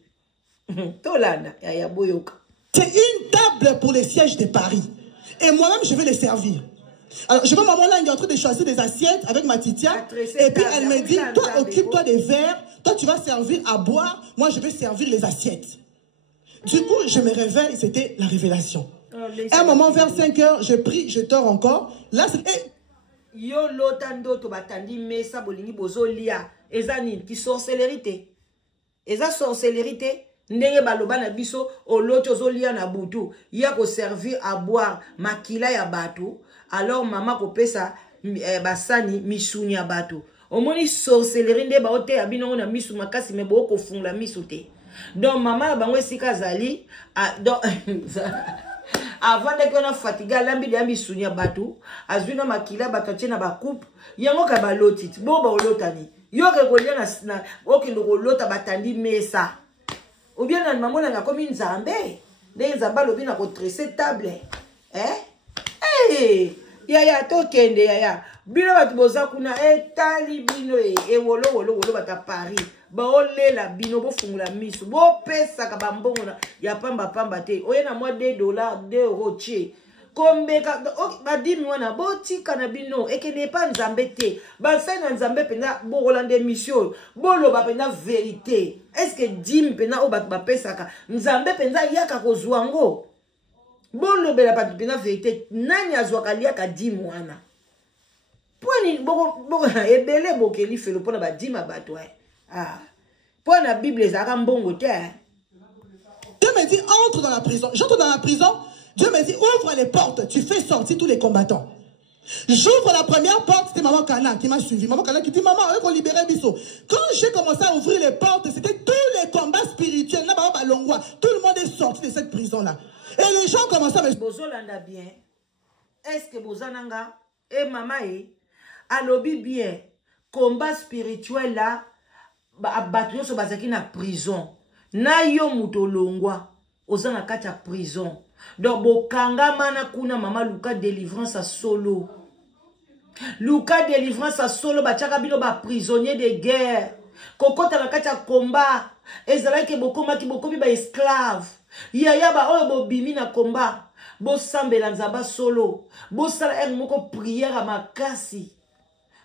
tolanda ya boyoka. C'est une table pour les sièges de Paris et moi-même je vais les servir. Alors je vois maman là, elle est en train de choisir des assiettes avec ma titia et puis elle me dit toi occupe-toi des verres, toi tu vas servir à boire, moi je vais servir les assiettes. Du coup, je me réveille, c'était la révélation. À un moment, vers 5 heures, je prie, je dors encore. Là, c'est... Yo lotando to batandi mesa bolingi bozo lia. Eza ni ki sorcellerie. Eza sorcellerie. Ndenge baloba na biso o loto zo lia na butu. Ya ko servir à boire makila ya bato. Alors maman ko pesa basani misuni ya bato. Omoni sorcellerie nde ba ote abino na misu makasi me bo ko fungla misu te. Donc maman bango esika zali donc avant de qu'on a fatigué lambi de ambi sunya batu azuna makila batu na ba coupe yango ka ba lotit bo ba lotani yo ke kolia na okendo ko lota batandi mesa ou bien na maman na comme une nzambe de nzamba lobi na ko tresser table ya to kende ya bino batu boza kuna etali bino wolo bata Paris ba olela bino bo fungula misu bo pesa ka bambongo na ya pamba te oye na moi $2 €2 che kombeka ba dimi wana bo tika na bino ekene pa nzambe te ba sa na nzambe pena bo rolande mission bo loba pena vérité est-ce que dim pena o ba pesa ka nzambe pena yaka kozwango bo lobela pa pena vérité nani azwaka liaka dim wana poni boko ebele bokeli felo pona ba dima bato pour la Bible, les Arabes bon terre. Dieu me dit, entre dans la prison. J'entre dans la prison. Dieu me dit, ouvre les portes. Tu fais sortir tous les combattants. J'ouvre la première porte, c'était Maman Kana qui m'a suivi. Maman Kana qui dit, maman, on libérer Bisso. Quand j'ai commencé à ouvrir les portes, c'était tous les combats spirituels. Tout le monde est sorti de cette prison-là. Et les gens commençaient à me... Bozolanda bien. Est-ce que Bozananga et maman alobi bien combat spirituel là abattu so bazaki na prison na yo mutolongwa ozana kati ya prison donc bokanga mana kuna mama luka délivrance à solo luka délivrance à solo bachaka bino ba prisonnier de guerre kokota na kati ya combat ezalaki bokomaki bokomi ba esclave yaya ba oyo bobimi na combat bosambela nzamba solo bosala moko prière à makasi.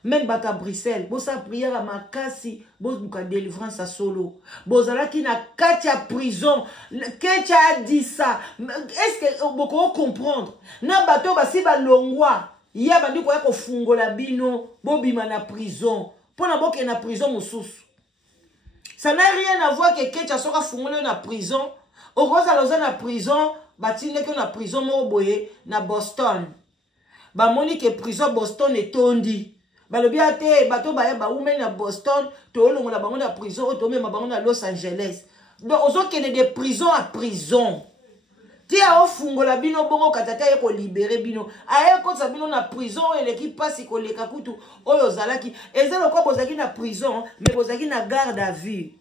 Même bata Bruxelles, bosa prière à makasi, bosa délivrance à solo. Bozala qui na katia prison, qu'est-ce a dit ça? Est-ce que beaucoup comprendre? Na bato basi ba longwa, ya bandi ko yako fungola bino, bobima na prison. Pona boke na prison mosusu. Ça n'a rien à voir que qu'est-ce sera fungola na prison. Au rosa loza na prison, batine que na prison mo boye na Boston. Ba monique prison Boston et tondi. Balobia te bato ba ba umen na Boston to longo na bango na prison to même bango na Los Angeles. Donc ozo kene de prison à prison. Ti a ofungola bino bongo katata ye ko libérer bino. Aye ko sa bino na prison et l'équipe passe ko leka kutu oyo zalaki. Ezelo ko bozaki na prison mais bozaki na garde à vue.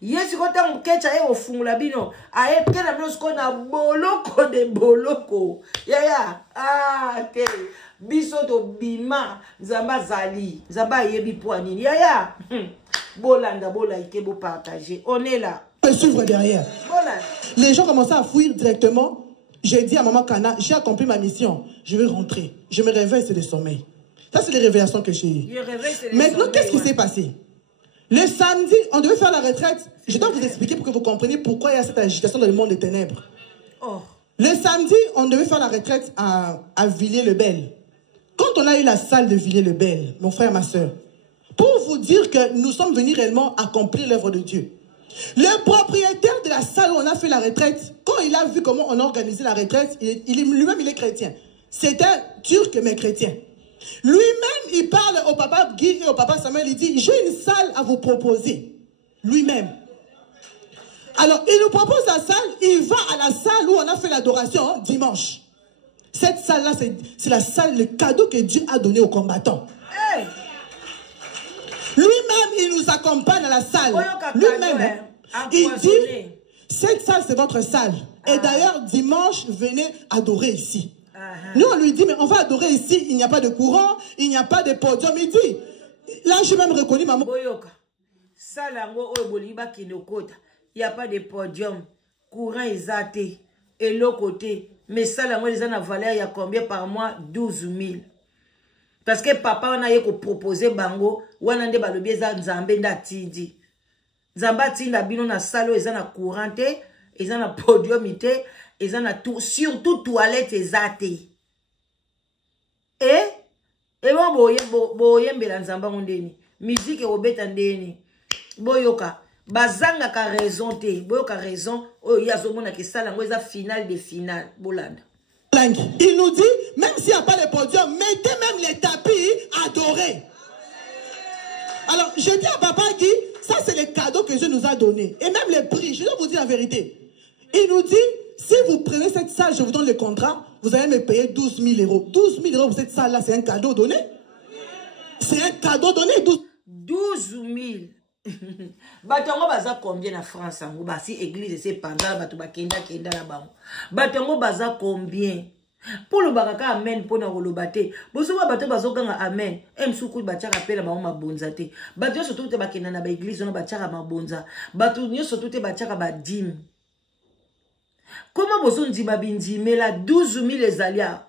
Yesi ko tango kecha ye ofungola bino. Aye kena bino sko na boloko de boloko. Ya te biso to bima zamba zali zamba yebi poanini yaya bolanda bolaike bo partager on est là me suivre derrière. Les gens commençaient à fuir directement. J'ai dit à maman Kana, j'ai accompli ma mission, je vais rentrer. Je me réveille, c'est le sommeil. Ça c'est les révélations que j'ai eues. Maintenant qu'est-ce qui s'est passé? Le samedi on devait faire la retraite. Je dois vous expliquer pour que vous compreniez pourquoi il y a cette agitation dans le monde des ténèbres. Le samedi on devait faire la retraite à Villiers-le-Bel. Quand on a eu la salle de Villiers-le-Bel, mon frère, ma soeur, pour vous dire que nous sommes venus réellement accomplir l'œuvre de Dieu. Le propriétaire de la salle où on a fait la retraite, quand il a vu comment on a organisé la retraite, lui-même il est chrétien. C'est un turc mais chrétien. Lui-même, il parle au papa Guy et au papa Samuel, il dit, j'ai une salle à vous proposer. Lui-même. Alors, il nous propose la salle, il va à la salle où on a fait l'adoration dimanche. Cette salle-là, c'est la salle, le cadeau que Dieu a donné aux combattants. Hey. Lui-même, il nous accompagne à la salle. Lui-même, il dit, cette salle, c'est votre salle. Et d'ailleurs, dimanche, venez adorer ici. Nous, on lui dit, mais on va adorer ici, il n'y a pas de courant, il n'y a pas de podium. Il dit, là, j'ai même reconnu maman. Il n'y a pas de podium, courant exaté, et l'autre côté. Mais ça, là, moi, les gens valeur, il y a combien par mois? 12 000. Parce que papa, on a proposé bango, on a des Nzambe ndatindi. Nzamba tinda bino na salo, ils ont un courant, ils ont un podium, ils ont tout, surtout toilette exaté. Et bon, boyembe la Nzamba ndeni. Musique et obeta ndeni. Boyoka. Bazanga ka raison te, boyoka raison, oh yazomona ke sala ngoza finale de finale, bolanda. Il nous dit, même s'il n'y a pas de podium, mettez même les tapis adorés. Alors, je dis à papa Guy, ça c'est le cadeau que Dieu nous a donné. Et même les prix, je dois vous dire la vérité. Il nous dit, si vous prenez cette salle, je vous donne le contrat, vous allez me payer 12 000 euros. 12 000 euros pour cette salle-là, c'est un cadeau donné. C'est un cadeau donné. 12 000. Batongo baza combien en France? Si église c'est pendant bato bakenda la bango. Batongo baza combien? Pour le baraka amen pour na rolobate. Bosoba bato bazokanga amen. Msuku bachaka pela ba mabonza te. Bato surtout te bakenda na ba église na bachaka mabonza. Bato nyo surtout te bachaka ba dim. Comment bozo ndima bindi mela 12 000 les alia?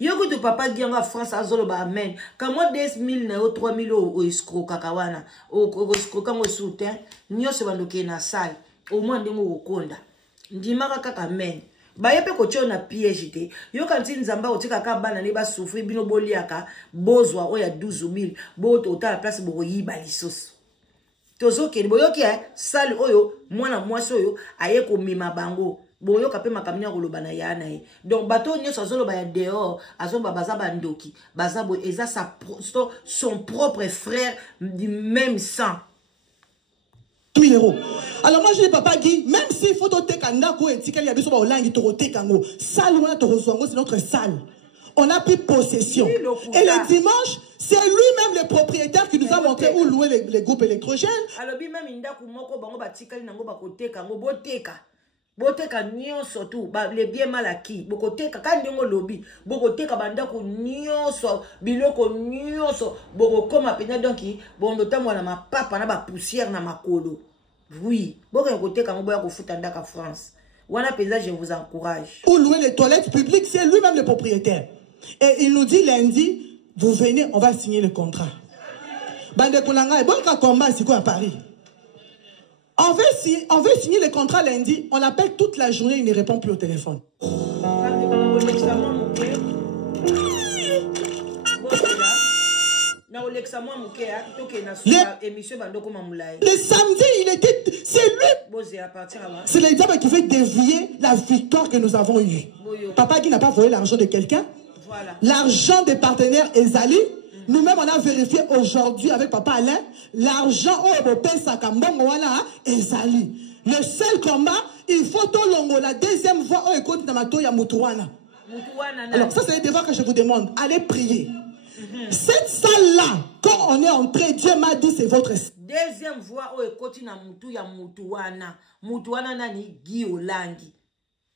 Yoko to papa Guy en France azolo ba amen. Kamo 10 000 na 3 000 o escro kakawana. O escro kango soutien. Nyo se bandoke na salle. Au moins ndimo okonda. Ndima kaka amen. Ba yepe ko na piège te. Yo kanti Nzamba otika ka bana ne ba souffrir bino boliaka bozwa o ya 12 000. Bo to ta la place bo yiba lisoso. Tozo ke boyoki salle oyo mwana mwasi oyo aye ko mima bango. Boyo kapé makamnya kolobana yana e. Donc bateau nyo sozolo ba ya dehors azomba baza bandoki bazabo eza son propre frère du même sang. 1000 euros. Alors moi je dis papa Guy, même s'il faut te kandako et tikali ya biso ba olangi torote kango, salle wana torozwango c'est notre salle. On a pris possession. Et le dimanche, c'est lui-même le propriétaire qui nous a montré où louer les groupes électrogènes. Alors bi même ndaku moko bango ba tikali nango ba koteka ngo boteka. Boteka nyonso tu ba le bien mal acquis bokoteka kandi ngo lobi bokoteka bandako nyonso biloko nyonso bokokoma penya donc bondo tamwa na mapapa na ba poussière na makolo. Oui, bokoteka ngo boya kofuta ndaka France. Wana peza je vous encourage. Ou louer les toilettes publiques, c'est lui-même le propriétaire. Et il nous dit lundi, vous venez, on va signer le contrat. Bande kolanga et bon combat c'est quoi à Paris. On veut signer le contrat lundi. On l'appelle toute la journée, il ne répond plus au téléphone. Le samedi, il était... C'est lui. C'est le diable qui veut dévier la victoire que nous avons eue. Papa qui n'a pas volé l'argent de quelqu'un. L'argent des partenaires Ezali. Nous-mêmes, on a vérifié aujourd'hui avec Papa Alain, l'argent au Ezali. Le seul combat, il faut tout longo. La deuxième voie, on écoute Namato ya Mutuwana. Alors, ça, c'est le devoir que je vous demande. Allez prier. Cette salle-là, quand on est entré, Dieu m'a dit, c'est votre... Deuxième voie, on écoute Namato ya Mutuwana. Mutuwana nani Guy Olangi.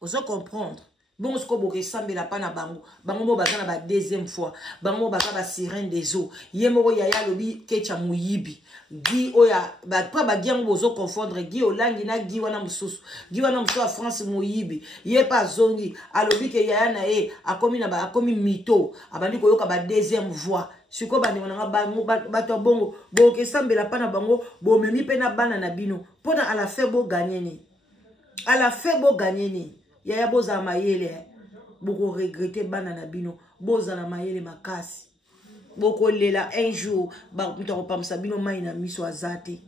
Vous allez comprendre. Bon, ce qu'on a sambe la pana bango, bango bazana ba deuxième fois, bango bazana ba sirène des eaux. Yemo yaya lobi kecha muyibi. Guy oya ba pas ba giango bozo confondre Guy Olangi na Guy wana mususu. Guy wana mususu a France muyibi. Ye pa zongi alobi ke yaya na akomi na ba akomi mito. Abandi ko yoka ba deuxième voie. Siko bandi wana ba to bongo bo ke sambe la pana bango bo memi pe na bana na bino. Pona à la fin bo gagner ni. À la fin bo gagner ni. Yaya boza mayele boko regretter banana bino boza na mayele makasi boko lela un jour ba mutako pamsa bino mai na miso azate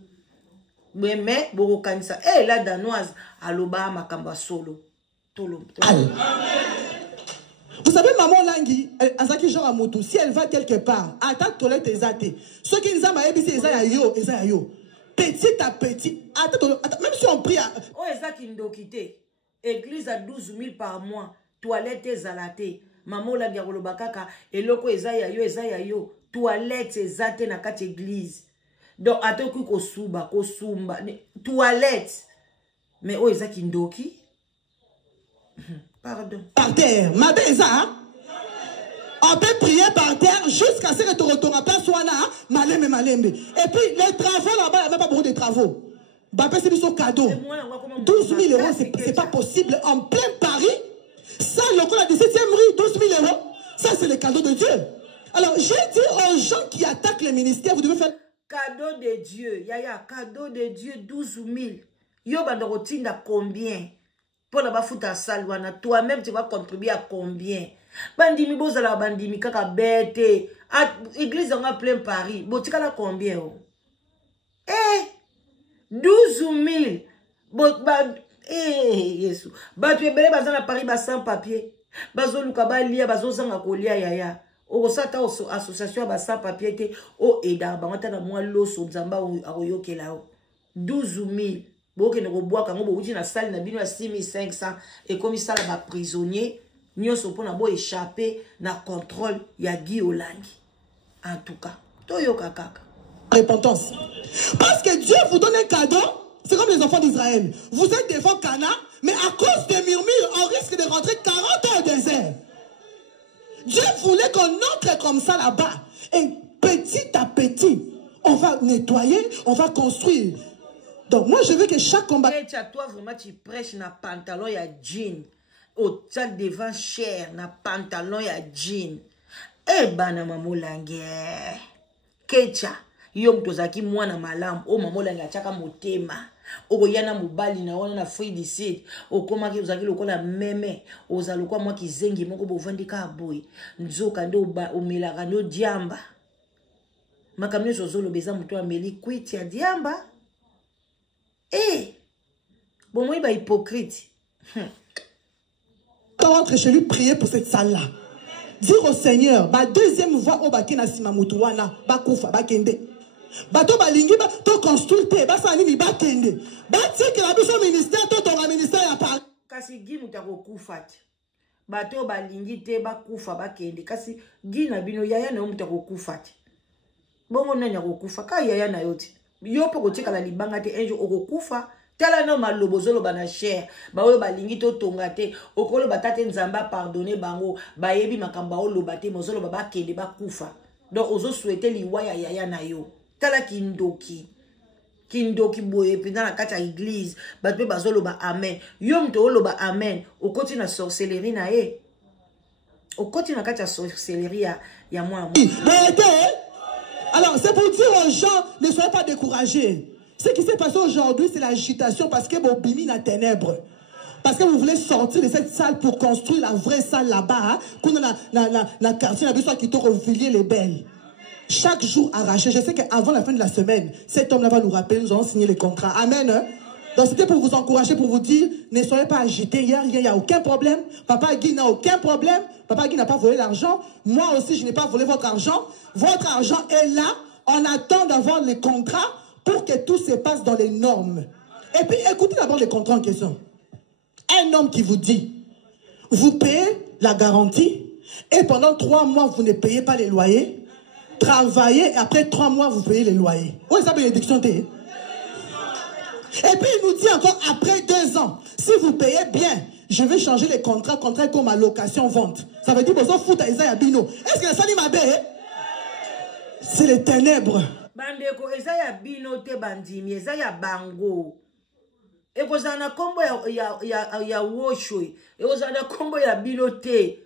Mais boko kanisa la danoise aloba makamba solo. Vous savez, maman Langi, Azaki genre à Moutou, si elle va quelque part, attaque toilette et zate. Ceux qui nous ont dit, c'est yo. Petit à petit, même si on prie. Oh, Ezaki ndokite. Église à 12 000 par mois. Toilette et zalate. Maman Langi a rolobakaka. Et loko ezaya yo. Toilette et zate na kat église. Donc, atoku kosumba. Toilette. Mais oh, Ezaki ndoki. Pardon. Par terre. Ma beza, hein? On peut prier par terre jusqu'à ce que tu retournes à place soit là, malembe. Et puis les travaux là-bas, il n'y a même pas beaucoup de travaux. Bah, c'est du cadeau. 12 000 euros, c'est pas possible. En plein Paris, ça, le coup, la 17e rue, 12 000 euros, ça, c'est le cadeau de Dieu. Alors, j'ai dit aux gens qui attaquent le ministère, vous devez faire. Cadeau de Dieu. Yaya, cadeau de Dieu, 12 000. Yo, bandorotinda combien? Pour la bafuta salwana, toi-même, tu vas contribuer à combien? Bandimi bozala bandimi kaka bête. Église en a plein Paris. Botika la combien? Oh? 12 000. Yesu. Tu es belé bazana Paris bas sans papier. Bazo luka ba lia bazo zanga kolia yaya. O sata association bas sans papier te o eda ba ngata na mwa loso nzamba aroyoke lao. 12 000. Boke ne bois kango bo uti na salle na bino ya 6500 et comme ça la prisonnier. Nous sommes pour échapper na contrôle ya Guy Olangi. En tout cas, toyo kakaka. Repentance. Parce que Dieu vous donne un cadeau, c'est comme les enfants d'Israël. Vous êtes devant Cana, mais à cause des murmures, on risque de rentrer 40 ans au désert. Dieu voulait qu'on entre comme ça là-bas. Et petit à petit, on va nettoyer, on va construire. Donc moi je veux que chaque combat. Toi vraiment tu prêches na pantalon ya jean. Au tchad devant cher na pantalon ya jean. Bana mamolange. Kecha. Yom tozaki mwana malamu. O mamolange achaka motema. Oko yana mobali na wana na fruit d'ici. Okoma ki ozaki lokola meme. Ozalukwa mwa kizengi moko bovandika aboy. Nzoka ndo omelaka ndo diamba. Makamyo sozolo beza muto ameli kwiti ya diamba. Bon moi ba hypocrite. Rentre chez lui, prier pour cette salle-là. Dire au Seigneur, ma deuxième voix au bakina simamutuana, bakufa, bakende. Bato balingi, to construite, basanini, bakende. Batike la biso ministère, to ton ministère ya par. Kasi gi mutako kufat. Bato balingi te bakufa, bakende. Kasi gi na bino yaya na mutako kufat. Bongo nanya kokufa, ka yaya na yoti. Yo poko tika la libanga te enjo okokufa. Tala no malobozolo bana cher ba oyo balingi to tongate okolo batate nzamba pardonner bango ba yebi makamba o lobate mozolo baba kende ba kufa donc ozo souhaiter liwaya yaya na yo tala kindoki boye pendant la kata église ba pe bazolo ba amen yo mto oloba amen okoti na sorcellerie na ye okoti na kata sorcellerie ya moi. Alors c'est pour dire aux gens ne soyez pas découragés. Ce qui s'est passé aujourd'hui, c'est l'agitation parce que vous bimi na ténèbres. Parce que vous voulez sortir de cette salle pour construire la vraie salle là-bas. Qu'on a la quartier, la besoin qui te refilier les belles. Chaque jour arraché. Je sais qu'avant la fin de la semaine, cet homme-là va nous rappeler, nous allons signer les contrats. Amen. Donc c'était pour vous encourager, pour vous dire, ne soyez pas agités. Il n'y a aucun problème. Papa Guy n'a aucun problème. Papa Guy n'a pas volé l'argent. Moi aussi, je n'ai pas volé votre argent. Votre argent est là. On attend d'avoir les contrats pour que tout se passe dans les normes. Et puis, écoutez d'abord les contrats en question. Un homme qui vous dit, vous payez la garantie, et pendant 3 mois, vous ne payez pas les loyers, travaillez, et après 3 mois, vous payez les loyers. Oui, ça bénédiction. Et puis, il nous dit encore, après 2 ans, si vous payez bien, je vais changer les contrats comme à location-vente. Ça veut dire, vous foutez à Isaiah Bino. Est-ce que ça dit ma bé? C'est les ténèbres. Bandeko ezaya bino te bandimi ezaya bango ekozana kombo ya woshwe ekozana kombo ya bino te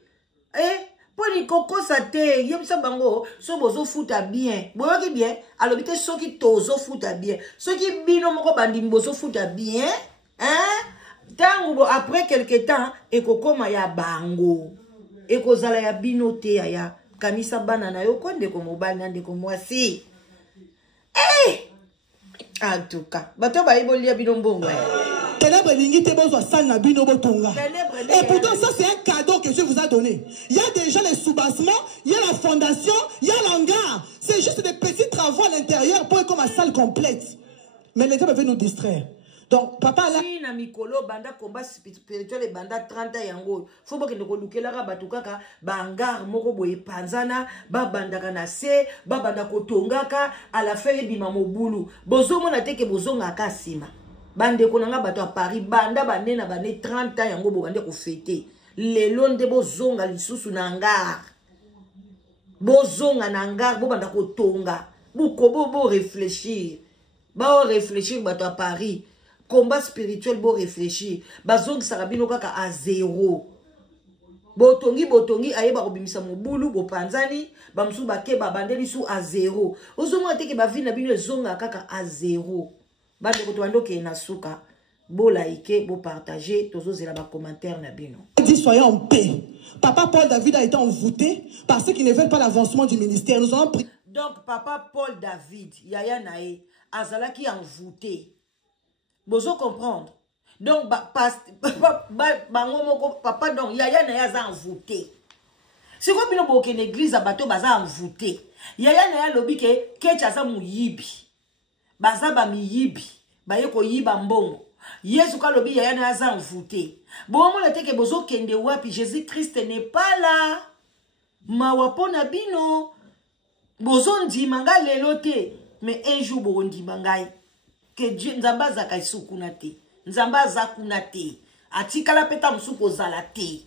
poni kokosa te yebisa bango so bozo futa bien boyoki bien alobi te soki tozo futa bien soki bino moko bandimi bozo futa bien tango après quelque temps ekokoma ya bango ekozala ya bino te ya kamisa bana na yo konde ko mobali na ndeko mwasi En tout cas, bato ba iboli ya bilombongo. Ténèbres l'ingité bozo sal na bino botonga. Et pourtant ça c'est un cadeau que Dieu vous a donné. Il y a déjà les soubassements, il y a la fondation, il y a l'hangar. C'est juste des petits travaux à l'intérieur pour être comme une salle complète. Mais les diables veulent nous distraire. Donc papa là si na mikolo banda combat spirituel banda 30 yango faut pas que ne kolukela ka batukaka bangar moko boye panzana ba banda kana se ba banda kotongaka à la fin bima mobulu bozo mona teke bozonga ka sima bande konanga bato à Paris banda banena bane 30 ans yango bo bande ko fêter lelo nde bozonga lisusu na ngar bozonga na ngar bo banda kotonga buko bo réfléchir bato à Paris. Combat spirituel, bon réfléchir. Bazong sarabino kaka à zéro. Botongi, aye ba obimisa mobulu, bo panzani, bamsu bake babandeli sou à zéro. Ozomo ateke ba vina bino zonga kaka à zéro. Bande kotoando ke na suka. Bo like, bo partager, tozo zela ba commentaire na bino. Dit soyez en paix. Papa Paul David a été envoûté par ceux qui ne veulent pas l'avancement du ministère. Nous avons pris. Donc papa Paul David, Yaya Nae, azalaki envoûté. Bozo comprendre. Donc, papa, donc, Yaya Naya za envoûté. C'est quoi, bino boke l'église à bateau, baza envoûté. Yaya Naya lobi ke, kecha za muyibi. Baza ba miyibi. Baye ko yiba mbongo. Yesu ka lobi Yaya Naya za envoûté. Bon, moi, le teke bozo kende wapi, Jésus-Christ n'est pas là. Mawapona bino. Bozo ndi manga lelote. Mais un jour, bo ndi mangai. Que Dieu nzamba zaka isukunate nzamba zakunate atikala peta musuko zalate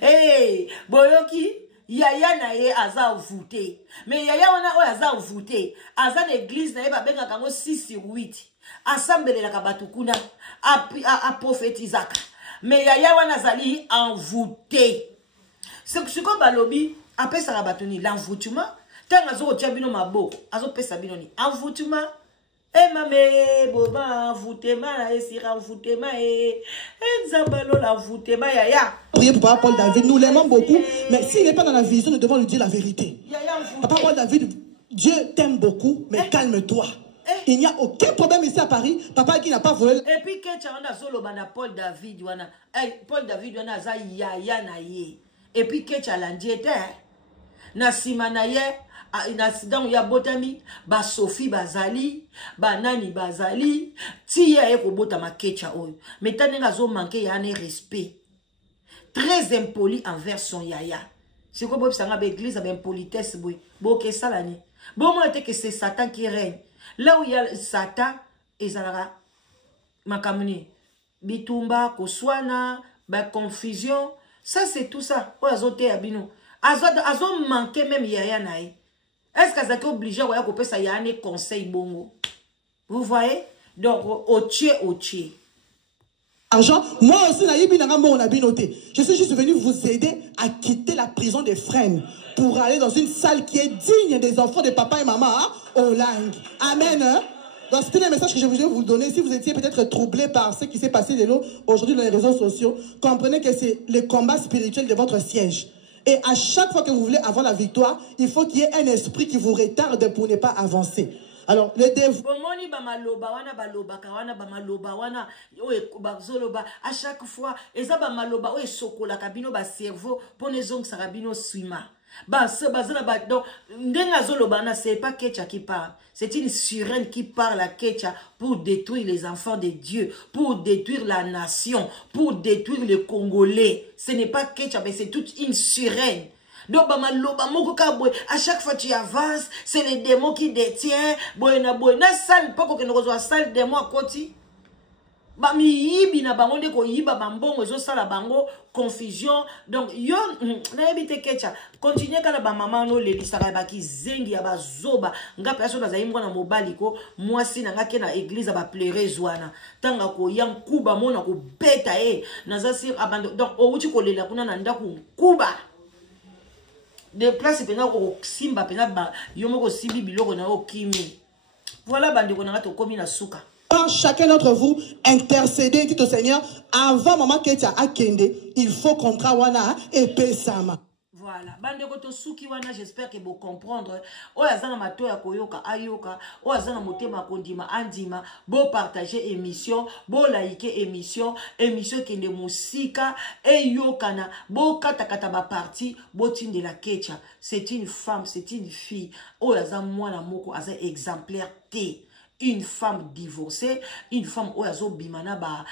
hey boyoki yaya na ye aza voûté mais yaya wana o aza voûté aza na église na ye babenga kango 6/8 assemblée la kabatukuna a prophétisaka mais yaya wana zali envoûté c'est comme balobi apesa la batuni l'envoûtement. Azo tchabino mabo, azo pesa binoni. Envoûtement. Eh mame, boba envoûtement, et si envoûtement, et nzambalo l'envoûtement, ya. Priez pour Papa Paul David, nous l'aimons beaucoup, mais s'il n'est pas dans la vision, nous devons lui dire la vérité. Papa Paul David, Dieu t'aime beaucoup, mais calme-toi. Il n'y a aucun problème ici à Paris. Papa qui n'a pas volé. Et puis, quand tu as solo bana Paul David, Paul David, wana za yaya na ye. Et puis, quand tu as l'andiété, na simanaye, donc ya botami ba Sophie bazali ba nani bazali ti ya eko botama kecha oyo mais tanenga zo manquer ya ne respect très impoli envers son yaya c'est quoi bob sanga ba église ba impolitesse boy boke salani bon moi que c'est Satan qui règne là où il y a Satan ezalaka makamuni bitumba koswana ba confusion ça c'est tout ça o azote abino azo manquer même yaya nae. Est-ce que ça est obligé à couper ça y a un conseil bongo? Vous voyez? Donc, au tché. Argent, moi aussi, je suis juste venu vous aider à quitter la prison des frênes pour aller dans une salle qui est digne des enfants de papa et maman, hein, au Lang. Amen. Hein? Donc, c'était le message que je voulais vous donner. Si vous étiez peut-être troublé par ce qui s'est passé de l'eau aujourd'hui dans les réseaux sociaux, comprenez que c'est le combat spirituel de votre siège. Et à chaque fois que vous voulez avoir la victoire, il faut qu'il y ait un esprit qui vous retarde pour ne pas avancer. Alors, le dévouement. À chaque fois, c'est pas Ketcha qui parle. C'est une sirène qui parle à Ketcha pour détruire les enfants de Dieu, pour détruire la nation, pour détruire les Congolais. Ce n'est pas Ketcha, mais c'est toute une sirène. Donc, à chaque fois que tu avances, c'est les démons qui détiennent. Na salle, pas qu'on ne salle démons à côté. Mi yibi na bango ndeko yiba bambongo zo sala bango confusion donc yo na ebite kecha continuer kana ba mama no le lisaka ba ki zengi ya bazoba nga peso na zaimwa na mobali ko mwasi na ngake na église ba pleurer zwana tanga ko yang kuba mona ko beta na za sir abando donc o uti ko lela kuna na ndaku kuba de place pena ko simba pena ba yo moko simbi biloko na o kimi voilà bandi ko na ngato komi na suka. Chacun d'entre vous intercéder dit au Seigneur avant maman Ketia Akende, il faut contrat wana et pesama. Voilà. Bandeko to suki wana, j'espère que vous comprendre. O azana mato ya koyoka ayoka, o azana motema kondima andima, bo partager émission, bo liker émission, émission qui ne musika e yokana, bo kata ba parti, bo tinde la kecha. C'est une femme, c'est une fille. O azana mwana moko aza exemplaire te. Une femme divorcée, une femme oyazo bimana ba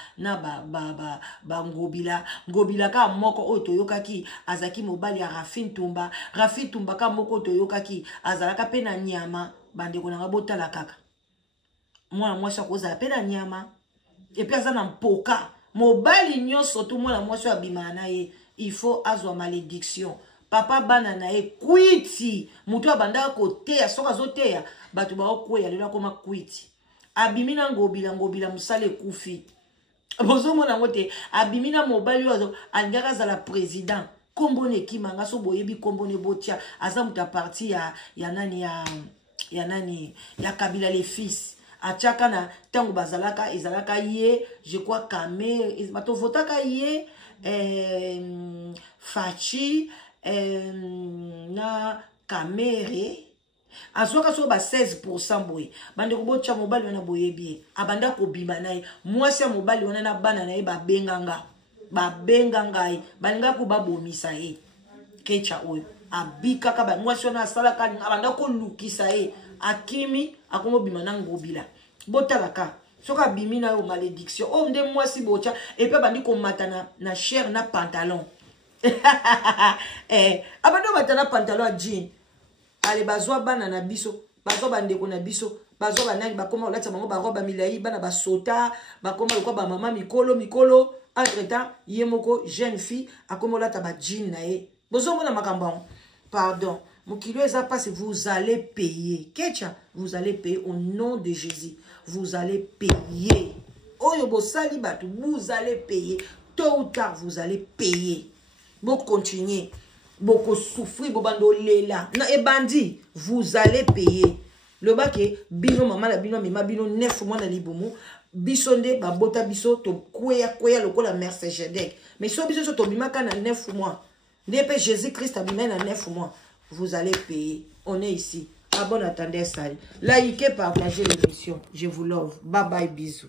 ngobila ka moko otoyoka ki azaki mobali ya Rafin Tumba ka moko otoyoka ki azalaka pena nyama bandeko na botala kaka mwana mwasi akoza pena nyama et puis azana mpoka mobali nyonso to mwana mwasi abimana ye il faut azwa malédiction. Papa bana na e kwiti mutu abanda koteya soka zoteya batu ba okweya lelo koma kwiti abimina ngobila musale kufi bozo mona ngote abimina mobali wazo angaka za la président kombone kimanga so boyebi kombone botia aza muta parti ya nani ya Kabila les fils achaka na tango bazalaka ezalaka ye je crois Kamé bato votaka ye Fachi na Kamere azoka so ba 16% boye bande ko bocha mobali wana boye bien abanda ko bima naye mwasi ya mobali wana na bana naye ba benganga ngai balinga ko babomisa ye kecha oyo abika ka ba mwasi wana asala ka abanda ko lukisa ye akimi akomo bima na ngobila botalaka soka bimi na yo malédiction o nde mwasi bocha et puis bandi ko matana na chair na pantalon abando matana pantalon a jean ale bazwa bana na biso bazwa bandeko na biso bazwa banani bakoma olata bango baroba milai bana basota bakoma lokwa ba mama mikolo entre temps yemoko jeune fille akoma olata ba jean na ye bozo mona makambo pardon mokilo eza pas vous allez payer kecha vous allez payer au nom de Jésus vous allez payer oyo bosali batu vous allez payer tôt ou tard vous allez payer bon continuer beaucoup souffrir bobando lela na ebandi vous allez payer le baké bino mama la bino mema bino 9 mois na libomo bisonde babota biso to kwea lokola Mercedes mais so biso to bimaka na 9 mois ndepé Jésus Christ a bimé na 9 mois vous allez payer on est ici à bon attendez ça likez partagez l'émission je vous love bye bye bisous.